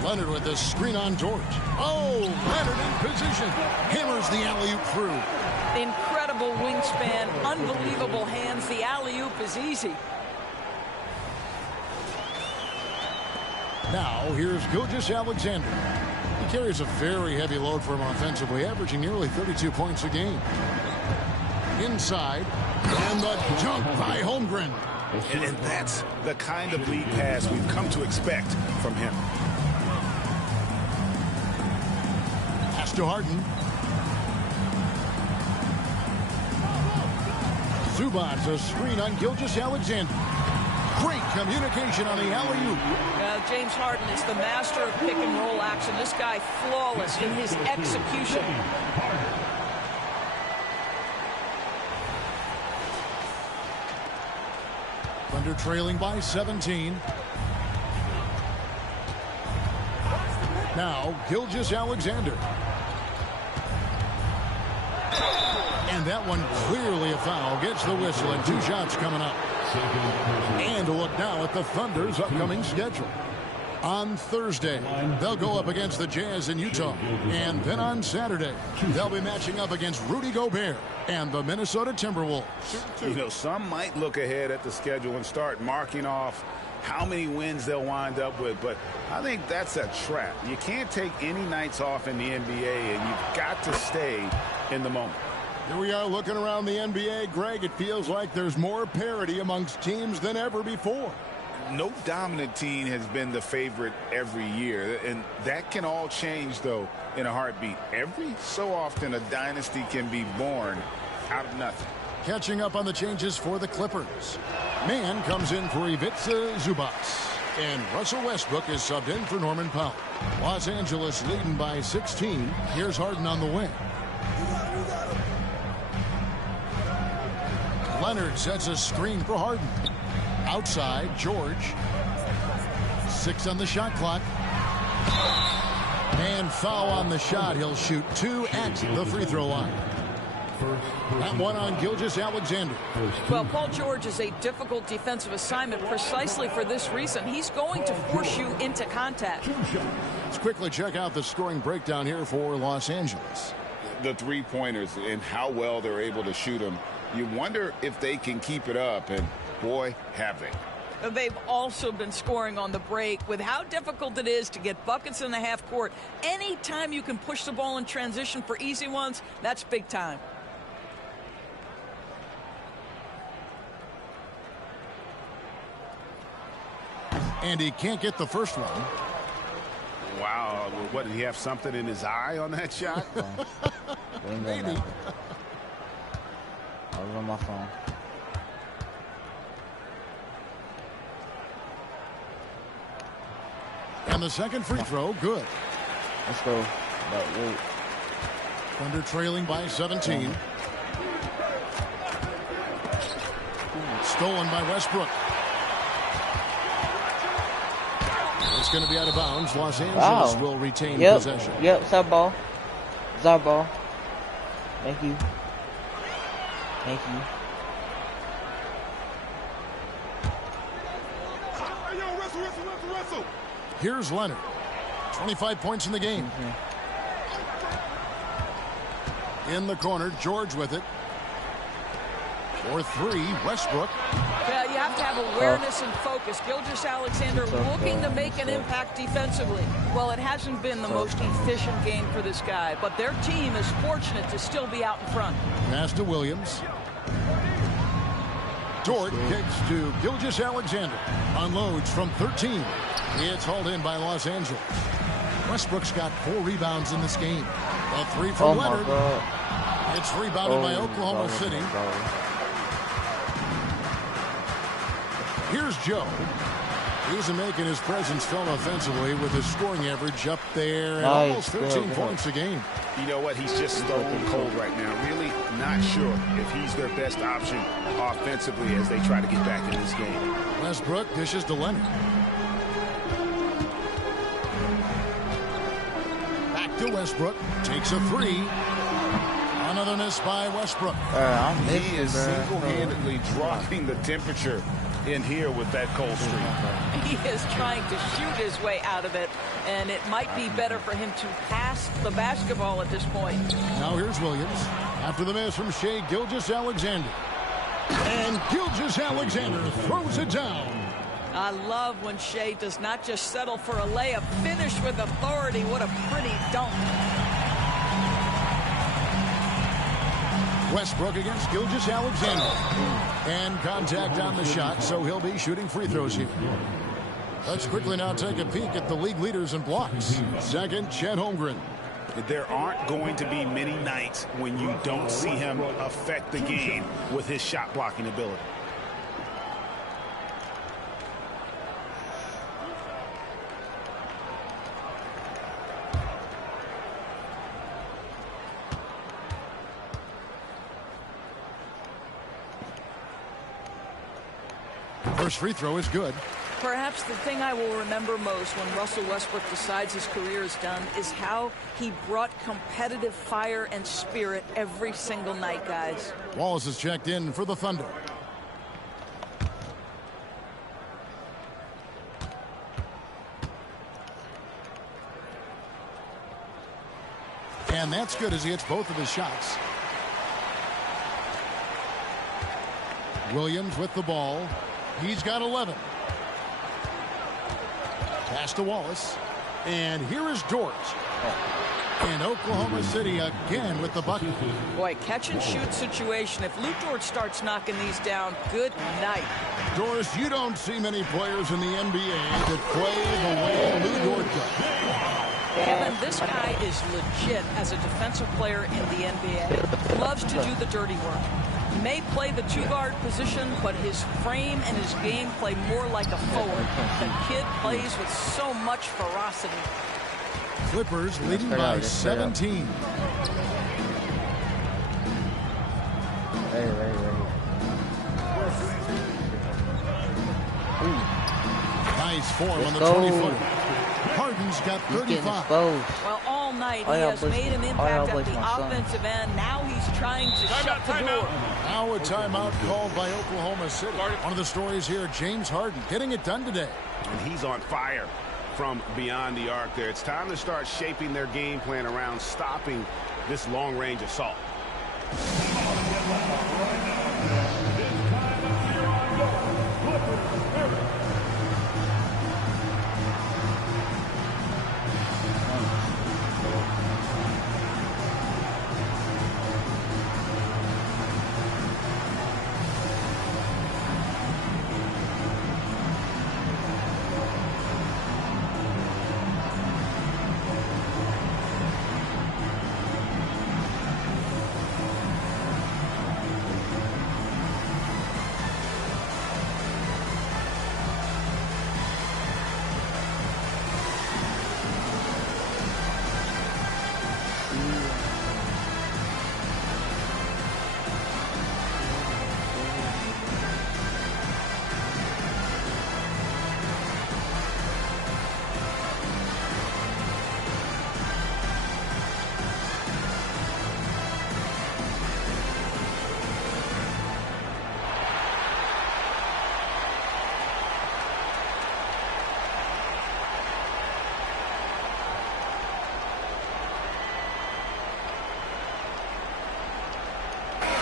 Leonard with the screen on George. Oh, Leonard in position. Hammers the alley-oop through. Incredible wingspan, unbelievable hands. The alley-oop is easy. Now, here's Gilgeous-Alexander. He carries a very heavy load for him offensively, averaging nearly 32 points a game. Inside, and the dunk by Holmgren. And that's the kind of lead pass we've come to expect from him. Pass to Harden. Zubac, a screen on Gilgeous-Alexander. Great communication on the alley-oop. James Harden is the master of pick-and-roll action. This guy flawless in his execution. Thunder trailing by 17. Now, Gilgeous-Alexander. And that one clearly a foul. Gets the whistle, and 2 shots coming up. And a look now at the Thunder's upcoming schedule. On Thursday, they'll go up against the Jazz in Utah. And then on Saturday, they'll be matching up against Rudy Gobert and the Minnesota Timberwolves. You know, some might look ahead at the schedule and start marking off how many wins they'll wind up with, but I think that's a trap. You can't take any nights off in the NBA, and you've got to stay in the moment. Here we are looking around the NBA, Greg. It feels like there's more parity amongst teams than ever before. No dominant team has been the favorite every year, and that can all change, though, in a heartbeat. Every so often, a dynasty can be born out of nothing. Catching up on the changes for the Clippers. Mann comes in for Ivica Zubac, and Russell Westbrook is subbed in for Norman Powell. Los Angeles leading by 16. Here's Harden on the wing. Leonard sets a screen for Harden. Outside, George. 6 on the shot clock. And foul on the shot. He'll shoot 2 at the free throw line. That one on Gilgeous-Alexander. Well, Paul George is a difficult defensive assignment precisely for this reason. He's going to force you into contact. Let's quickly check out the scoring breakdown here for Los Angeles. The three-pointers and how well they're able to shoot them. You wonder if they can keep it up, and boy, have they. They've also been scoring on the break. With how difficult it is to get buckets in the half court, anytime you can push the ball in transition for easy ones, that's big time. And he can't get the first one. Wow, what, did he have something in his eye on that shot? Maybe. I was on my phone. And the second free throw, good. Let's go. Thunder trailing by 17. Stolen by Westbrook. It's going to be out of bounds. Los Angeles will retain possession. Yep, it's our ball. It's our ball. Thank you. Thank you. Here's Leonard. 25 points in the game. In the corner, George with it. For 3, Westbrook. Yeah, you have to have awareness and focus. Gilgeous-Alexander looking to make an impact defensively. Well, it hasn't been the most efficient game for this guy, but their team is fortunate to still be out in front. Pass to Williams. Dort kicks to Gilgeous-Alexander. Unloads from 13. It's hauled in by Los Angeles. Westbrook's got 4 rebounds in this game. A 3 from Leonard. It's rebounded by Oklahoma City. Here's Joe. He's making his presence felt offensively with his scoring average up there at almost 13 points a game. You know what? He's just stone cold right now. Really not sure if he's their best option offensively as they try to get back in this game. Westbrook dishes to Leonard. Back to Westbrook. Takes a 3. Another miss by Westbrook. He is single-handedly dropping the temperature in here with that cold streak. He is trying to shoot his way out of it, and it might be better for him to pass the basketball at this point. Now here's Williams after the miss from Shai Gilgeous-Alexander. And Gilgeous-Alexander throws it down. I love when Shai does not just settle for a layup, finish with authority. What a pretty dunk. Westbrook against Gilgeous-Alexander. And contact on the shot, so he'll be shooting free throws here. Let's quickly now take a peek at the league leaders in blocks. Second, Chet Holmgren. There aren't going to be many nights when you don't see him affect the game with his shot blocking ability. First free throw is good. Perhaps the thing I will remember most when Russell Westbrook decides his career is done is how he brought competitive fire and spirit every single night, guys. Wallace is checked in for the Thunder. And that's good as he hits both of his shots. Williams with the ball. He's got 11. Pass to Wallace. And here is Dort. And Oklahoma City again with the bucket. Boy, catch and shoot situation. If Lou Dort starts knocking these down, good night. Doris, you don't see many players in the NBA that play the way Lou Dort does. Kevin, this guy is legit as a defensive player in the NBA. Loves to do the dirty work. May play the two-guard position, but his frame and his game play more like a forward. The kid plays with so much ferocity. Clippers leading by 17. Nice form on the 20-footer. Harden's got 35. Well, all night he has made an impact at the offensive end. Now he's trying to shut the door. Now a timeout called by Oklahoma City. One of the stories here, James Harden getting it done today. And he's on fire from beyond the arc there. It's time to start shaping their game plan around stopping this long-range assault.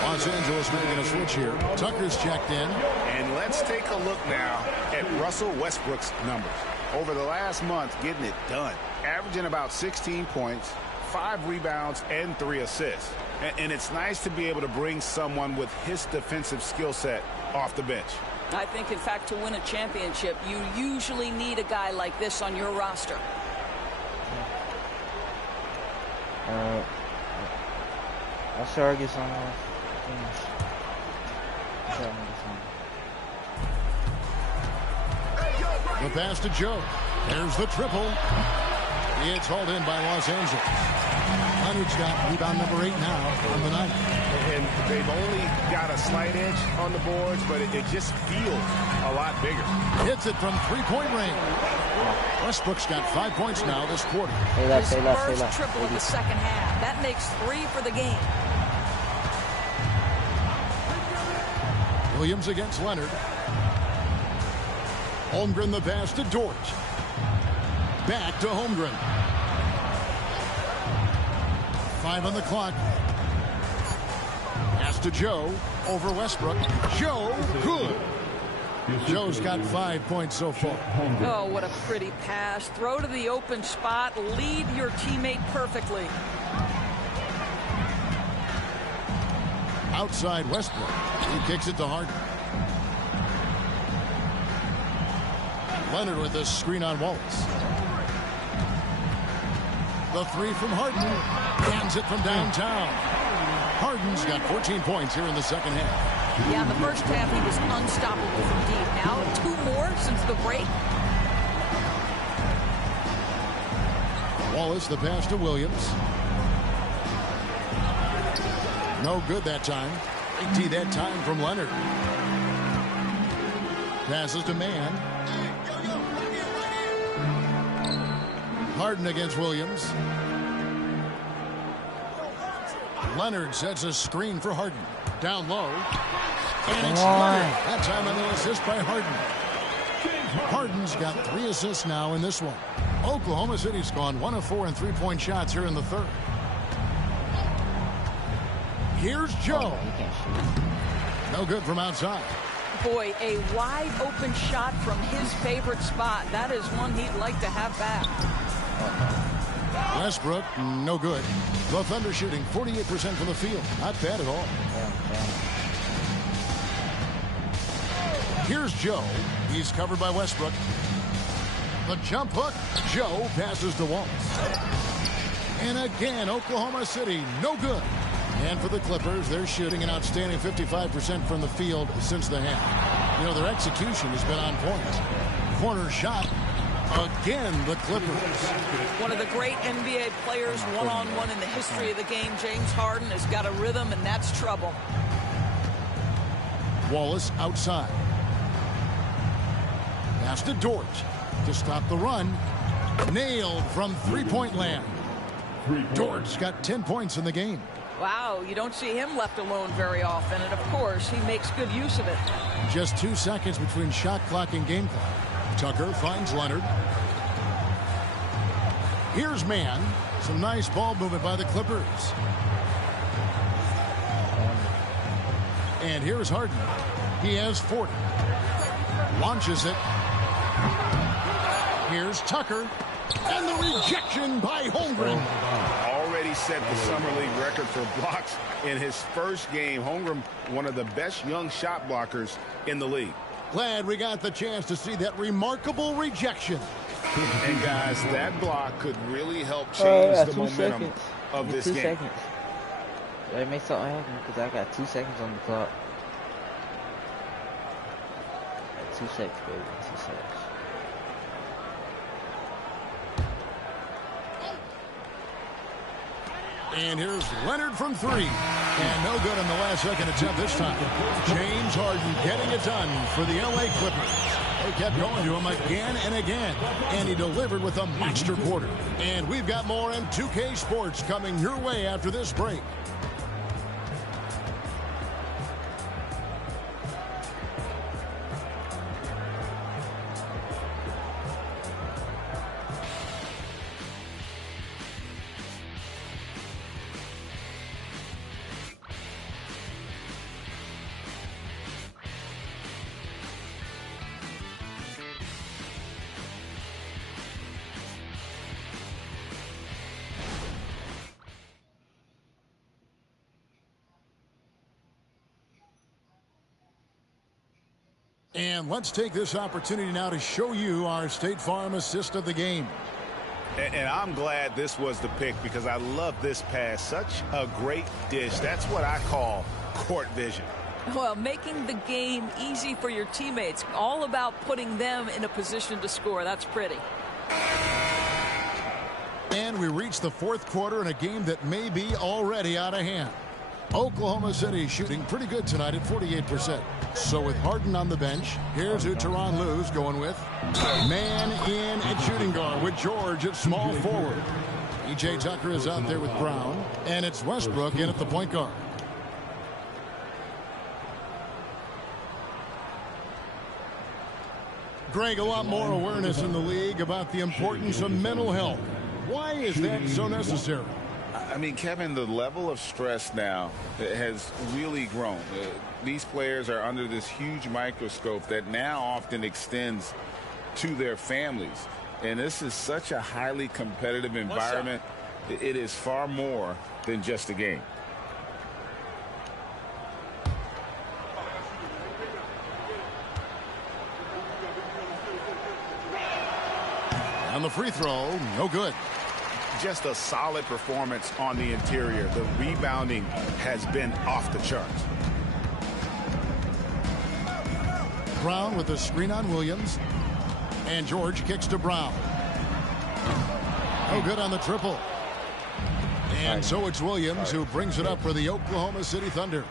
Los Angeles making a switch here. Tucker's checked in. And let's take a look now at Russell Westbrook's numbers. Over the last month, getting it done. Averaging about 16 points, 5 rebounds, and 3 assists. And it's nice to be able to bring someone with his defensive skill set off the bench. I think, in fact, to win a championship, you usually need a guy like this on your roster. I'll sure get some The pass to Joe. There's the triple. It's hauled in by Los Angeles. Leonard's got rebound number 8 now on the night. And they've only got a slight edge on the boards, but it just feels a lot bigger. Hits it from three-point range. Westbrook's got 5 points now this quarter. His first triple of the second half. That makes 3 for the game. Williams against Leonard. Holmgren the pass to Dort. Back to Holmgren. 5 on the clock. Pass to Joe. Over Westbrook. Joe, good. Joe's got 5 points so far. Oh, what a pretty pass. Throw to the open spot. Lead your teammate perfectly. Outside Westbrook. He kicks it to Harden. Leonard with the screen on Wallace. The 3 from Harden. Hands it from downtown. Harden's got 14 points here in the second half. Yeah, in the first half he was unstoppable from deep. Now 2 more since the break. Wallace the pass to Williams. No good that time. Big T that time from Leonard. Passes to Mann. Harden against Williams. Leonard sets a screen for Harden. Down low. And it's Leonard. That time on the assist by Harden. Harden's got 3 assists now in this one. Oklahoma City's gone 1 of 4 in 3-point shots here in the third. Here's Joe. He can't shoot. No good from outside. Boy, a wide open shot from his favorite spot. That is one he'd like to have back. Westbrook, no good. The Thunder shooting 48% from the field. Not bad at all. Here's Joe. He's covered by Westbrook. The jump hook. Joe passes to Wallace. And again, Oklahoma City, no good. And for the Clippers, they're shooting an outstanding 55% from the field since the half. You know, their execution has been on point. Corner shot. Again, the Clippers. One of the great NBA players one-on-one in the history of the game, James Harden, has got a rhythm, and that's trouble. Wallace outside. Pass to Dort to stop the run. Nailed from three-point land. Dort's got 10 points in the game. Wow, you don't see him left alone very often, and of course, he makes good use of it. Just 2 seconds between shot clock and game clock. Tucker finds Leonard. Here's Mann. Some nice ball movement by the Clippers. And here's Harden. He has 40. Launches it. Here's Tucker. And the rejection by Holmgren. Already set the Summer League record for blocks in his first game. Holmgren, one of the best young shot blockers in the league. Glad we got the chance to see that remarkable rejection. And guys, that block could really help change the momentum of this game. 2 seconds. Let me make something happen because I got 2 seconds on the clock. 2 seconds, baby. 2 seconds. And here's Leonard from three. And no good on the last second attempt this time. James Harden getting it done for the LA Clippers. They kept going to him again and again. And he delivered with a monster quarter. And we've got more M2K Sports coming your way after this break. And let's take this opportunity now to show you our State Farm assist of the game. And I'm glad this was the pick because I love this pass. Such a great dish. That's what I call court vision. Well, making the game easy for your teammates. All about putting them in a position to score. That's pretty. And we reach the fourth quarter in a game that may be already out of hand. Oklahoma City shooting pretty good tonight at 48%. So with Harden on the bench, here's who Tyronn Lue's going with. Man in at shooting guard with George at small forward. E.J. Tucker is out there with Brown. And it's Westbrook in at the point guard. Greg, a lot more awareness in the league about the importance of mental health. Why is that so necessary? I mean, Kevin, the level of stress now has really grown. These players are under this huge microscope that now often extends to their families. And this is such a highly competitive environment. It is far more than just a game. On the free throw, no good. Just a solid performance on the interior. The rebounding has been off the charts. Brown with a screen on Williams. And George kicks to Brown. No good on the triple. And so it's Williams who brings it up for the Oklahoma City Thunder.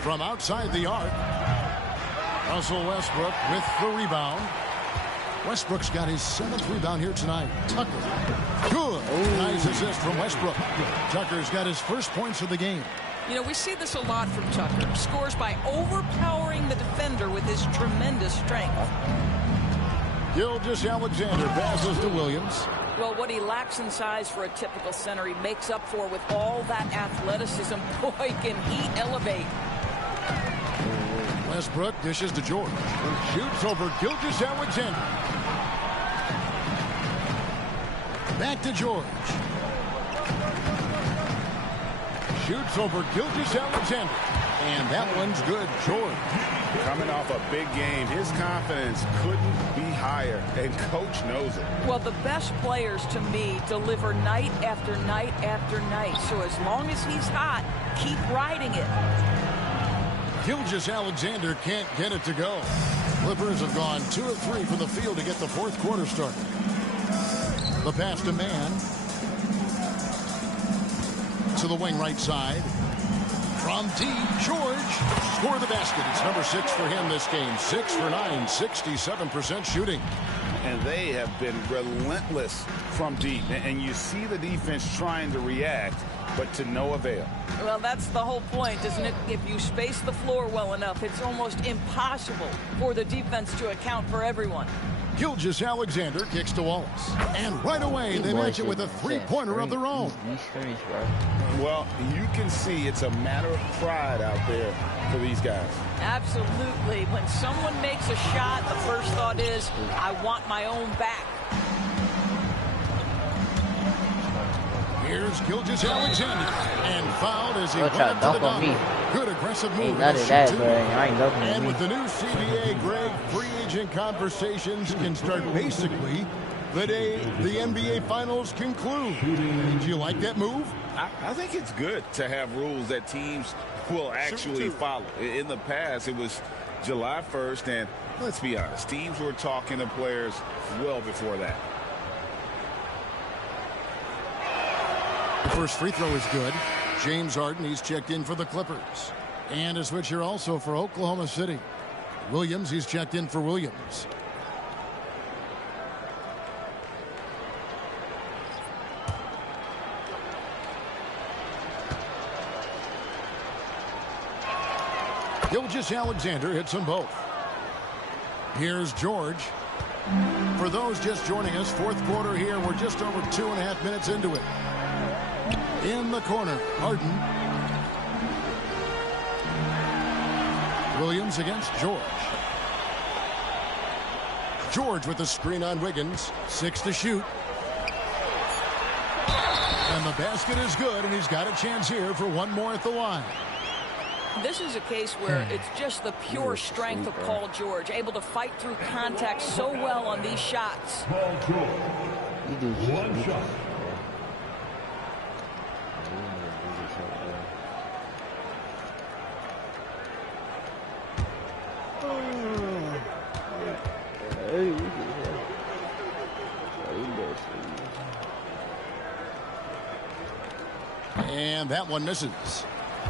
From outside the arc, Russell Westbrook with the rebound. Westbrook's got his 7th rebound here tonight. Tucker. Good. Nice assist from Westbrook. Tucker's got his first points of the game. You know, we see this a lot from Tucker. Scores by overpowering the defender with his tremendous strength. Gilgeous-Alexander passes to Williams. Well, what he lacks in size for a typical center, he makes up for with all that athleticism. Boy, can he elevate. Westbrook dishes to George. Shoots over Gilgeous-Alexander. Back to George. Shoots over Gilgeous-Alexander. And that one's good. George. Coming off a big game, his confidence couldn't be higher, and coach knows it. Well, the best players, to me, deliver night after night after night. So as long as he's hot, keep riding it. Gilgeous-Alexander can't get it to go. Clippers have gone 2 of 3 from the field to get the fourth quarter started. The pass to Mann. To the wing right side. From deep, George scored the basket. It's number 6 for him this game. 6 for 9, 67% shooting. And they have been relentless from deep. And you see the defense trying to react, but to no avail. Well, that's the whole point, isn't it? If you space the floor well enough, it's almost impossible for the defense to account for everyone. Gilgeous-Alexander kicks to Wallace. And right away, they match it with a three-pointer of their own. Well, you can see it's a matter of pride out there for these guys. Absolutely. When someone makes a shot, the first thought is, I want my own back. Here's Gilgeous-Alexander. And fouled as he went up to the dunk. Good aggressive move. And with the new CBA, Greg, free agent conversations can start basically the day the NBA Finals conclude. Did you like that move? I think it's good to have rules that teams will actually follow. In the past, it was July 1st, and let's be honest, teams were talking to players well before that. The first free throw is good. James Harden, he's checked in for the Clippers. And a switch here also for Oklahoma City. Williams, he's checked in for Williams. Gilgeous-Alexander hits them both. Here's George. For those just joining us, fourth quarter here. We're just over 2.5 minutes into it. In the corner, Harden. Williams against George. George with the screen on Wiggins. 6 to shoot. And the basket is good, and he's got a chance here for one more at the line. This is a case where it's just the pure strength of Paul George, able to fight through contact so well on these shots. Paul George, one shot. And that one misses.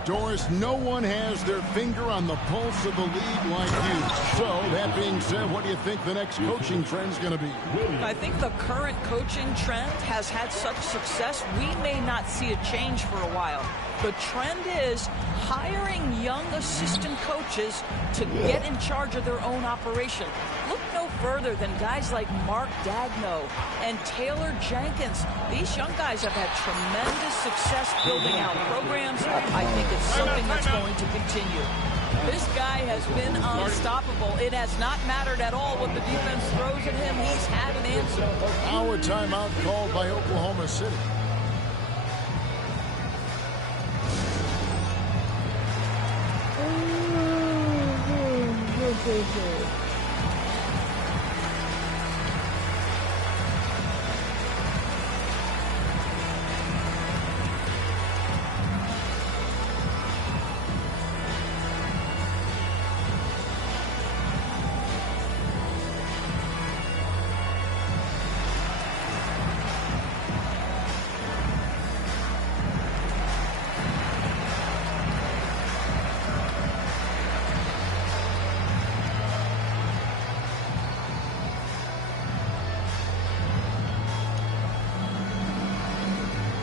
Doris, no one has their finger on the pulse of the league like you. So, that being said, what do you think the next coaching trend's going to be? I think the current coaching trend has had such success, we may not see a change for a while. The trend is hiring young assistant coaches to get in charge of their own operation. Look no further than guys like Mark Dagno and Taylor Jenkins. These young guys have had tremendous success building out programs. I think it's something that's going to continue. This guy has been unstoppable. It has not mattered at all what the defense throws at him. He's had an answer. Our timeout called by Oklahoma City.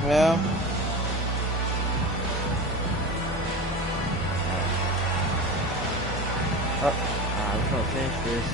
Well, I'm just gonna finish this.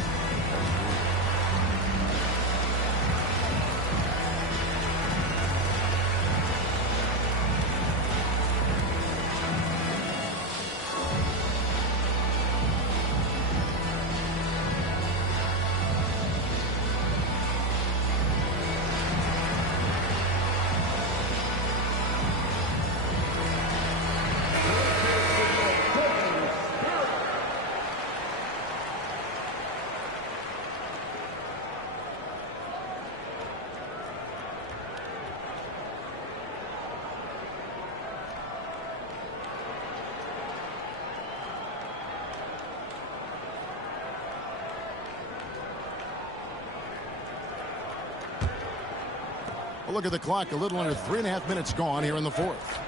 A look at the clock, a little under 3.5 minutes gone here in the fourth.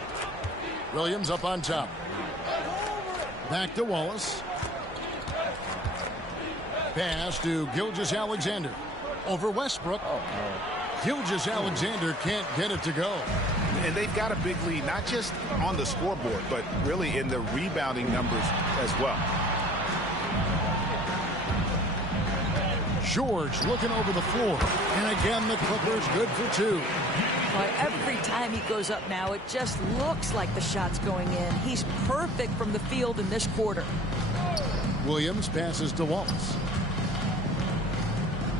Williams up on top. Back to Wallace. Pass to Gilgeous-Alexander. Over Westbrook. Gilgeous-Alexander can't get it to go. And they've got a big lead, not just on the scoreboard, but really in the rebounding numbers as well. George looking over the floor. And again, the Clippers good for two. Well, every time he goes up now, it just looks like the shot's going in. He's perfect from the field in this quarter. Williams passes to Wallace.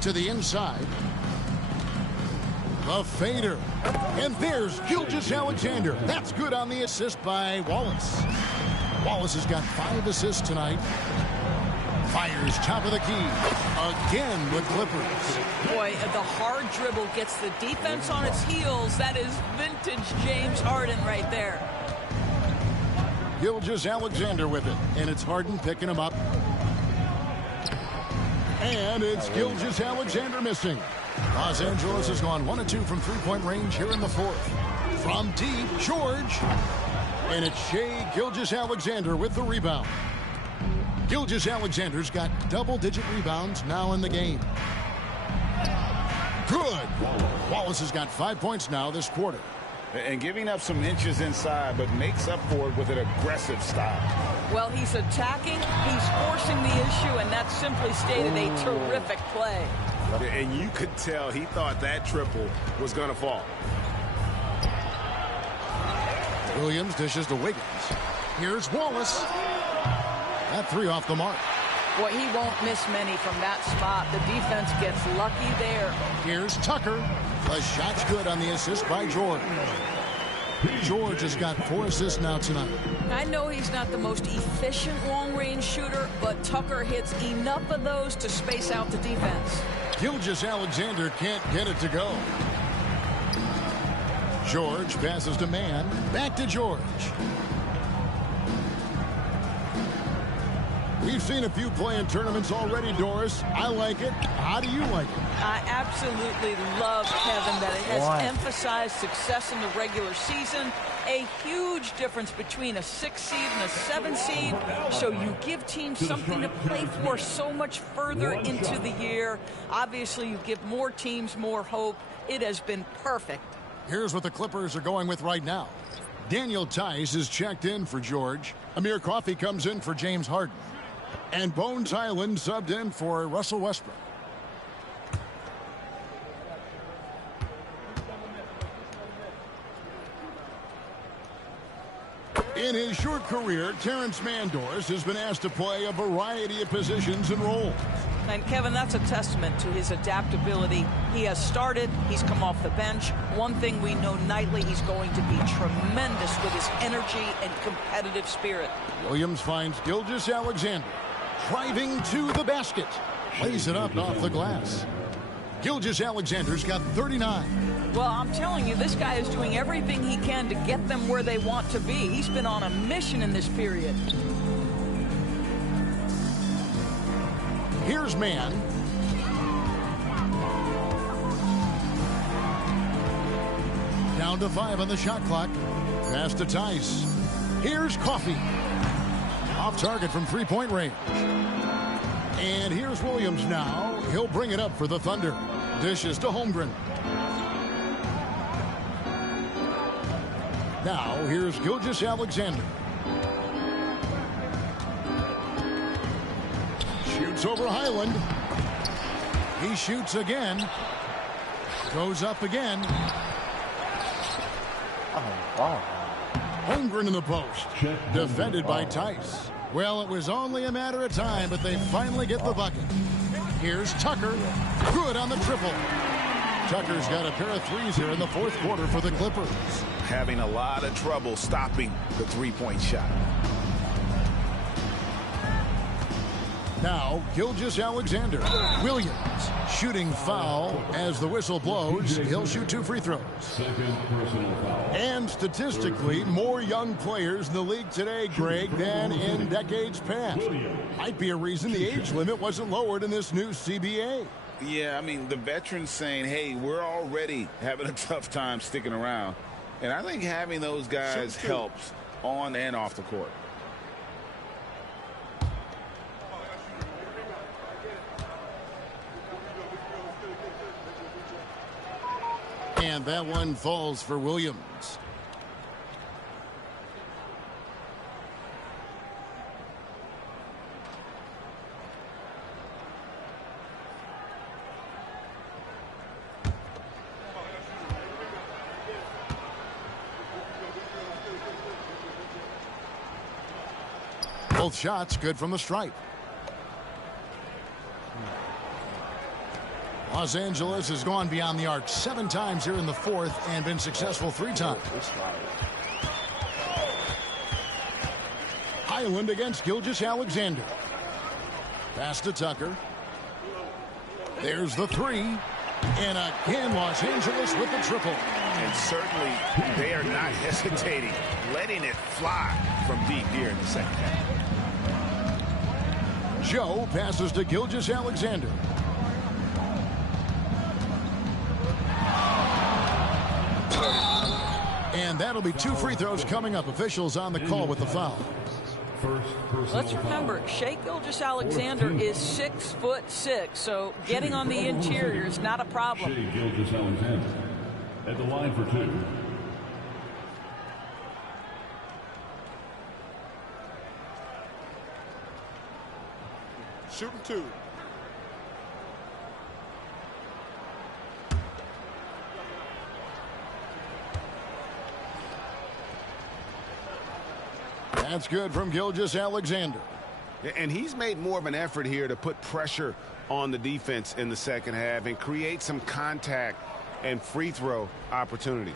To the inside. The fader. And there's Gilgeous-Alexander. That's good on the assist by Wallace. Wallace has got 5 assists tonight. Fires top of the key. Again with Clippers. Boy, the hard dribble gets the defense on its heels. That is vintage James Harden right there. Gilgeous-Alexander with it. And it's Harden picking him up. And it's Gilgeous-Alexander missing. Los Angeles has gone 1 of 2 from three-point range here in the fourth. From deep, George. And it's Shai Gilgeous-Alexander with the rebound. Gilgeous-Alexander's got double-digit rebounds now in the game. Good. Wallace has got 5 points now this quarter. And giving up some inches inside, but makes up for it with an aggressive style. Well, he's attacking, he's forcing the issue, and that's simply stated a terrific play. And you could tell he thought that triple was going to fall. Williams dishes to Wiggins. Here's Wallace. That 3 off the mark. Boy, he won't miss many from that spot. The defense gets lucky there. Here's Tucker. The shot's good on the assist by George. George has got 4 assists now tonight. I know he's not the most efficient long-range shooter, but Tucker hits enough of those to space out the defense. Gilgeous-Alexander can't get it to go. George passes to Mann. Back to George. We've seen a few play-in tournaments already, Doris. I like it. How do you like it? I absolutely love, Kevin, that it has emphasized success in the regular season. A huge difference between a 6 seed and a 7 seed. So you give teams something to play for so much further into the year. Obviously, you give more teams more hope. It has been perfect. Here's what the Clippers are going with right now. Daniel Tice is checked in for George. Amir Coffey comes in for James Harden. And Bones Hyland subbed in for Russell Westbrook. In his short career, Terrence Mandors has been asked to play a variety of positions and roles. And Kevin, that's a testament to his adaptability. He has started, he's come off the bench. One thing we know nightly, he's going to be tremendous with his energy and competitive spirit. Williams finds Gilgeous-Alexander. Driving to the basket. Lays it up off the glass. Gilgeous-Alexander's got 39. Well, I'm telling you, this guy is doing everything he can to get them where they want to be. He's been on a mission in this period. Here's Mann. Down to 5 on the shot clock. Pass to Tice. Here's Coffey. Off target from three-point range. And here's Williams now. He'll bring it up for the Thunder. Dishes to Holmgren. Now here's Gilgeous-Alexander. Shoots over Hyland. He shoots again. Goes up again. Holmgren in the post. Defended by Tice. Well, it was only a matter of time, but they finally get the bucket. Here's Tucker. Good on the triple. Tucker's got a pair of threes here in the fourth quarter for the Clippers. Having a lot of trouble stopping the three-point shot. Now, Gilgeous-Alexander. Williams shooting foul as the whistle blows. He'll shoot 2 free throws. And statistically, more young players in the league today, Greg, than in decades past. Might be a reason the age limit wasn't lowered in this new CBA. Yeah, I mean, the veterans saying, hey, we're already having a tough time sticking around. And I think having those guys helps on and off the court. And that one falls for Williams. Both shots good from the stripe. Los Angeles has gone beyond the arc 7 times here in the fourth and been successful 3 times. Highland against Gilgeous-Alexander. Pass to Tucker. There's the 3. And again, Los Angeles with the triple. And certainly they are not hesitating, letting it fly from deep here in the second half. Joe passes to Gilgeous-Alexander. And that'll be 2 free throws coming up. Officials on the call with the foul. Let's remember, Shai Gilgeous-Alexander is 6'6", so getting on the interior is not a problem. Shai Gilgeous-Alexander at the line for 2. Shooting 2. That's good from Gilgeous-Alexander. And he's made more of an effort here to put pressure on the defense in the second half and create some contact and free throw opportunities.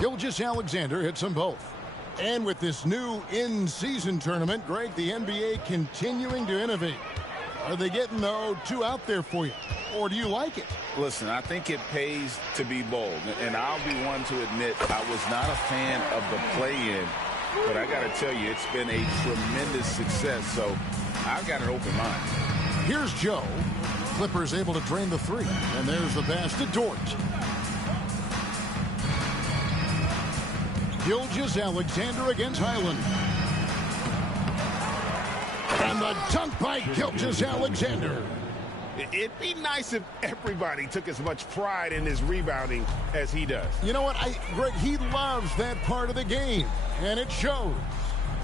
Gilgeous-Alexander hits them both. And with this new in-season tournament, Greg, the NBA continuing to innovate. Are they getting, though, too out there for you? Or do you like it? Listen, I think it pays to be bold. And I'll be one to admit I was not a fan of the play-in. But I got to tell you, it's been a tremendous success. So I've got an open mind. Here's Joe. Clippers able to drain the 3. And there's the pass to Dort. Gilgeous-Alexander against Highland. And the dunk by Gilgeous-Alexander. It'd be nice if everybody took as much pride in his rebounding as he does. You know what, Greg, he loves that part of the game, and it shows.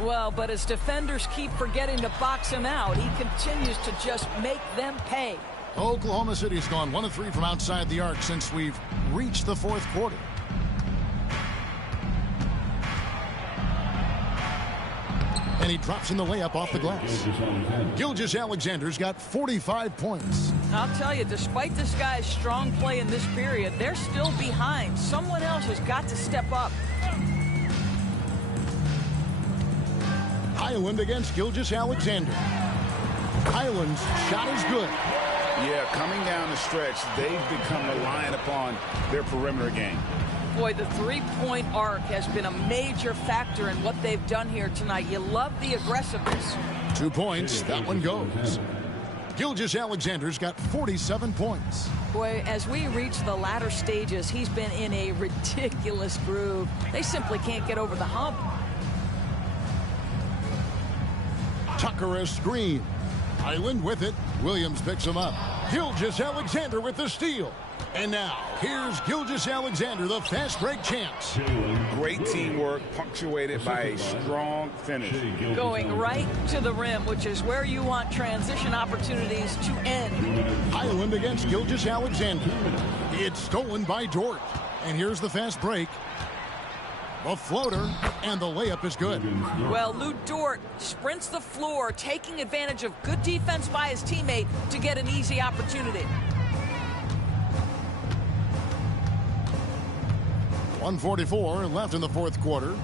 Well, but as defenders keep forgetting to box him out, he continues to just make them pay. Oklahoma City's gone 1 of 3 from outside the arc since we've reached the fourth quarter. And he drops in the layup off the glass. Gilgeous-Alexander's got 45 points. I'll tell you, despite this guy's strong play in this period, they're still behind. Someone else has got to step up. Highland against Gilgeous-Alexander. Highland's shot is good. Yeah, coming down the stretch, they've become reliant upon their perimeter game. Boy, the three-point arc has been a major factor in what they've done here tonight. You love the aggressiveness. 2 points, that one goes. Gilgeous-Alexander's got 47 points. Boy, as we reach the latter stages, he's been in a ridiculous groove. They simply can't get over the hump. Tucker a screen. Highland with it. Williams picks him up. Gilgeous-Alexander with the steal. And now, here's Gilgeous-Alexander, the fast break champs. Great teamwork, punctuated by a strong finish. Going right to the rim, which is where you want transition opportunities to end. Highland against Gilgeous-Alexander. It's stolen by Dort. And here's the fast break. A floater, and the layup is good. Well, Lu Dort sprints the floor, taking advantage of good defense by his teammate to get an easy opportunity. 1:44 left in the fourth quarter.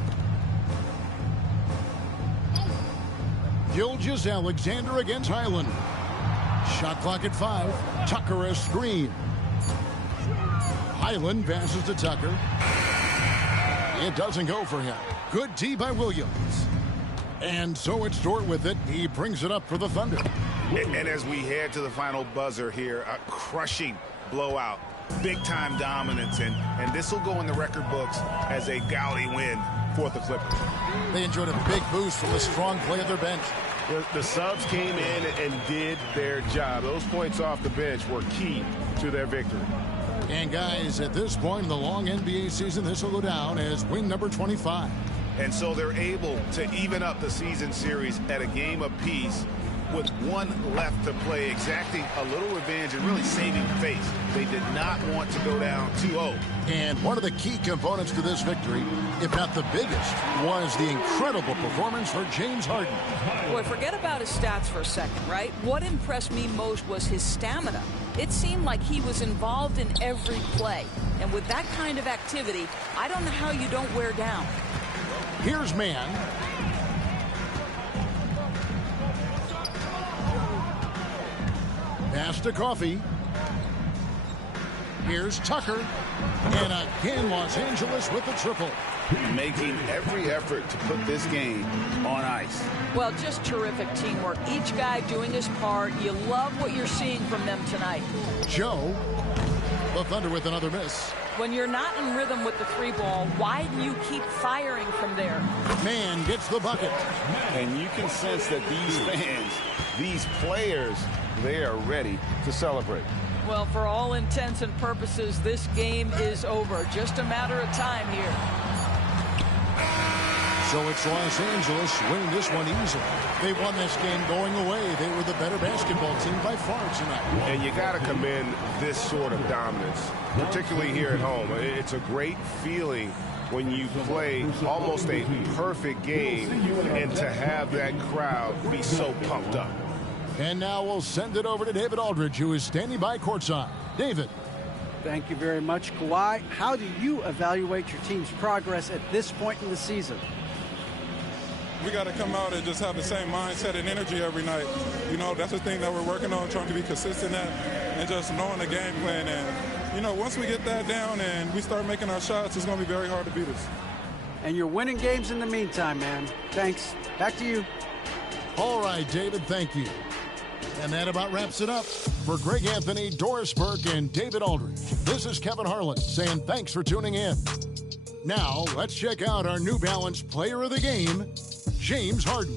Gilgeous-Alexander against Highland. Shot clock at 5. Tucker a screen. Highland passes to Tucker. It doesn't go for him. Good D by Williams. And so it's Dort with it. He brings it up for the Thunder. And as we head to the final buzzer here, a crushing blowout, big-time dominance, and this will go in the record books as a gaudy win for the Clippers. They enjoyed a big boost from the strong play of their bench. The subs came in and did their job. Those points off the bench were key to their victory. And guys, at this point in the long NBA season, this will go down as win number 25. And so they're able to even up the season series at a game apiece with one left to play, exacting a little revenge and really saving face. They did not want to go down 2-0. And one of the key components to this victory, if not the biggest, was the incredible performance for James Harden. Boy, forget about his stats for a second, right? What impressed me most was his stamina. It seemed like he was involved in every play. And with that kind of activity, I don't know how you don't wear down. Here's Mann. Pass to Coffee. Here's Tucker. And again, Los Angeles with the triple. Making every effort to put this game on ice. Well, just terrific teamwork. Each guy doing his part. You love what you're seeing from them tonight. Joe. The Thunder with another miss. When you're not in rhythm with the three ball, why do you keep firing from there? Mann gets the bucket. And you can sense that these fans, these players, they are ready to celebrate. Well, for all intents and purposes, this game is over. Just a matter of time here. So it's Los Angeles winning this one easily. They won this game going away. They were the better basketball team by far tonight. And you got to commend this sort of dominance, particularly here at home. It's a great feeling when you play almost a perfect game and to have that crowd be so pumped up. And now we'll send it over to David Aldridge, who is standing by courtside. David. Thank you very much, Kawhi. How do you evaluate your team's progress at this point in the season? We got to come out and just have the same mindset and energy every night. You know, that's the thing that we're working on, trying to be consistent at, and just knowing the game plan. And, you know, once we get that down and we start making our shots, it's going to be very hard to beat us. And you're winning games in the meantime, man. Thanks. Back to you. All right, David, thank you. And that about wraps it up. For Greg Anthony, Doris Burke, and David Aldridge, this is Kevin Harlan saying thanks for tuning in. Now, let's check out our New Balance player of the game, James Harden.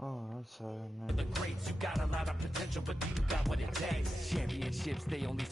Oh, I'm sorry, man. The greats, you got a lot of potential, but you got what it takes. Championships, they only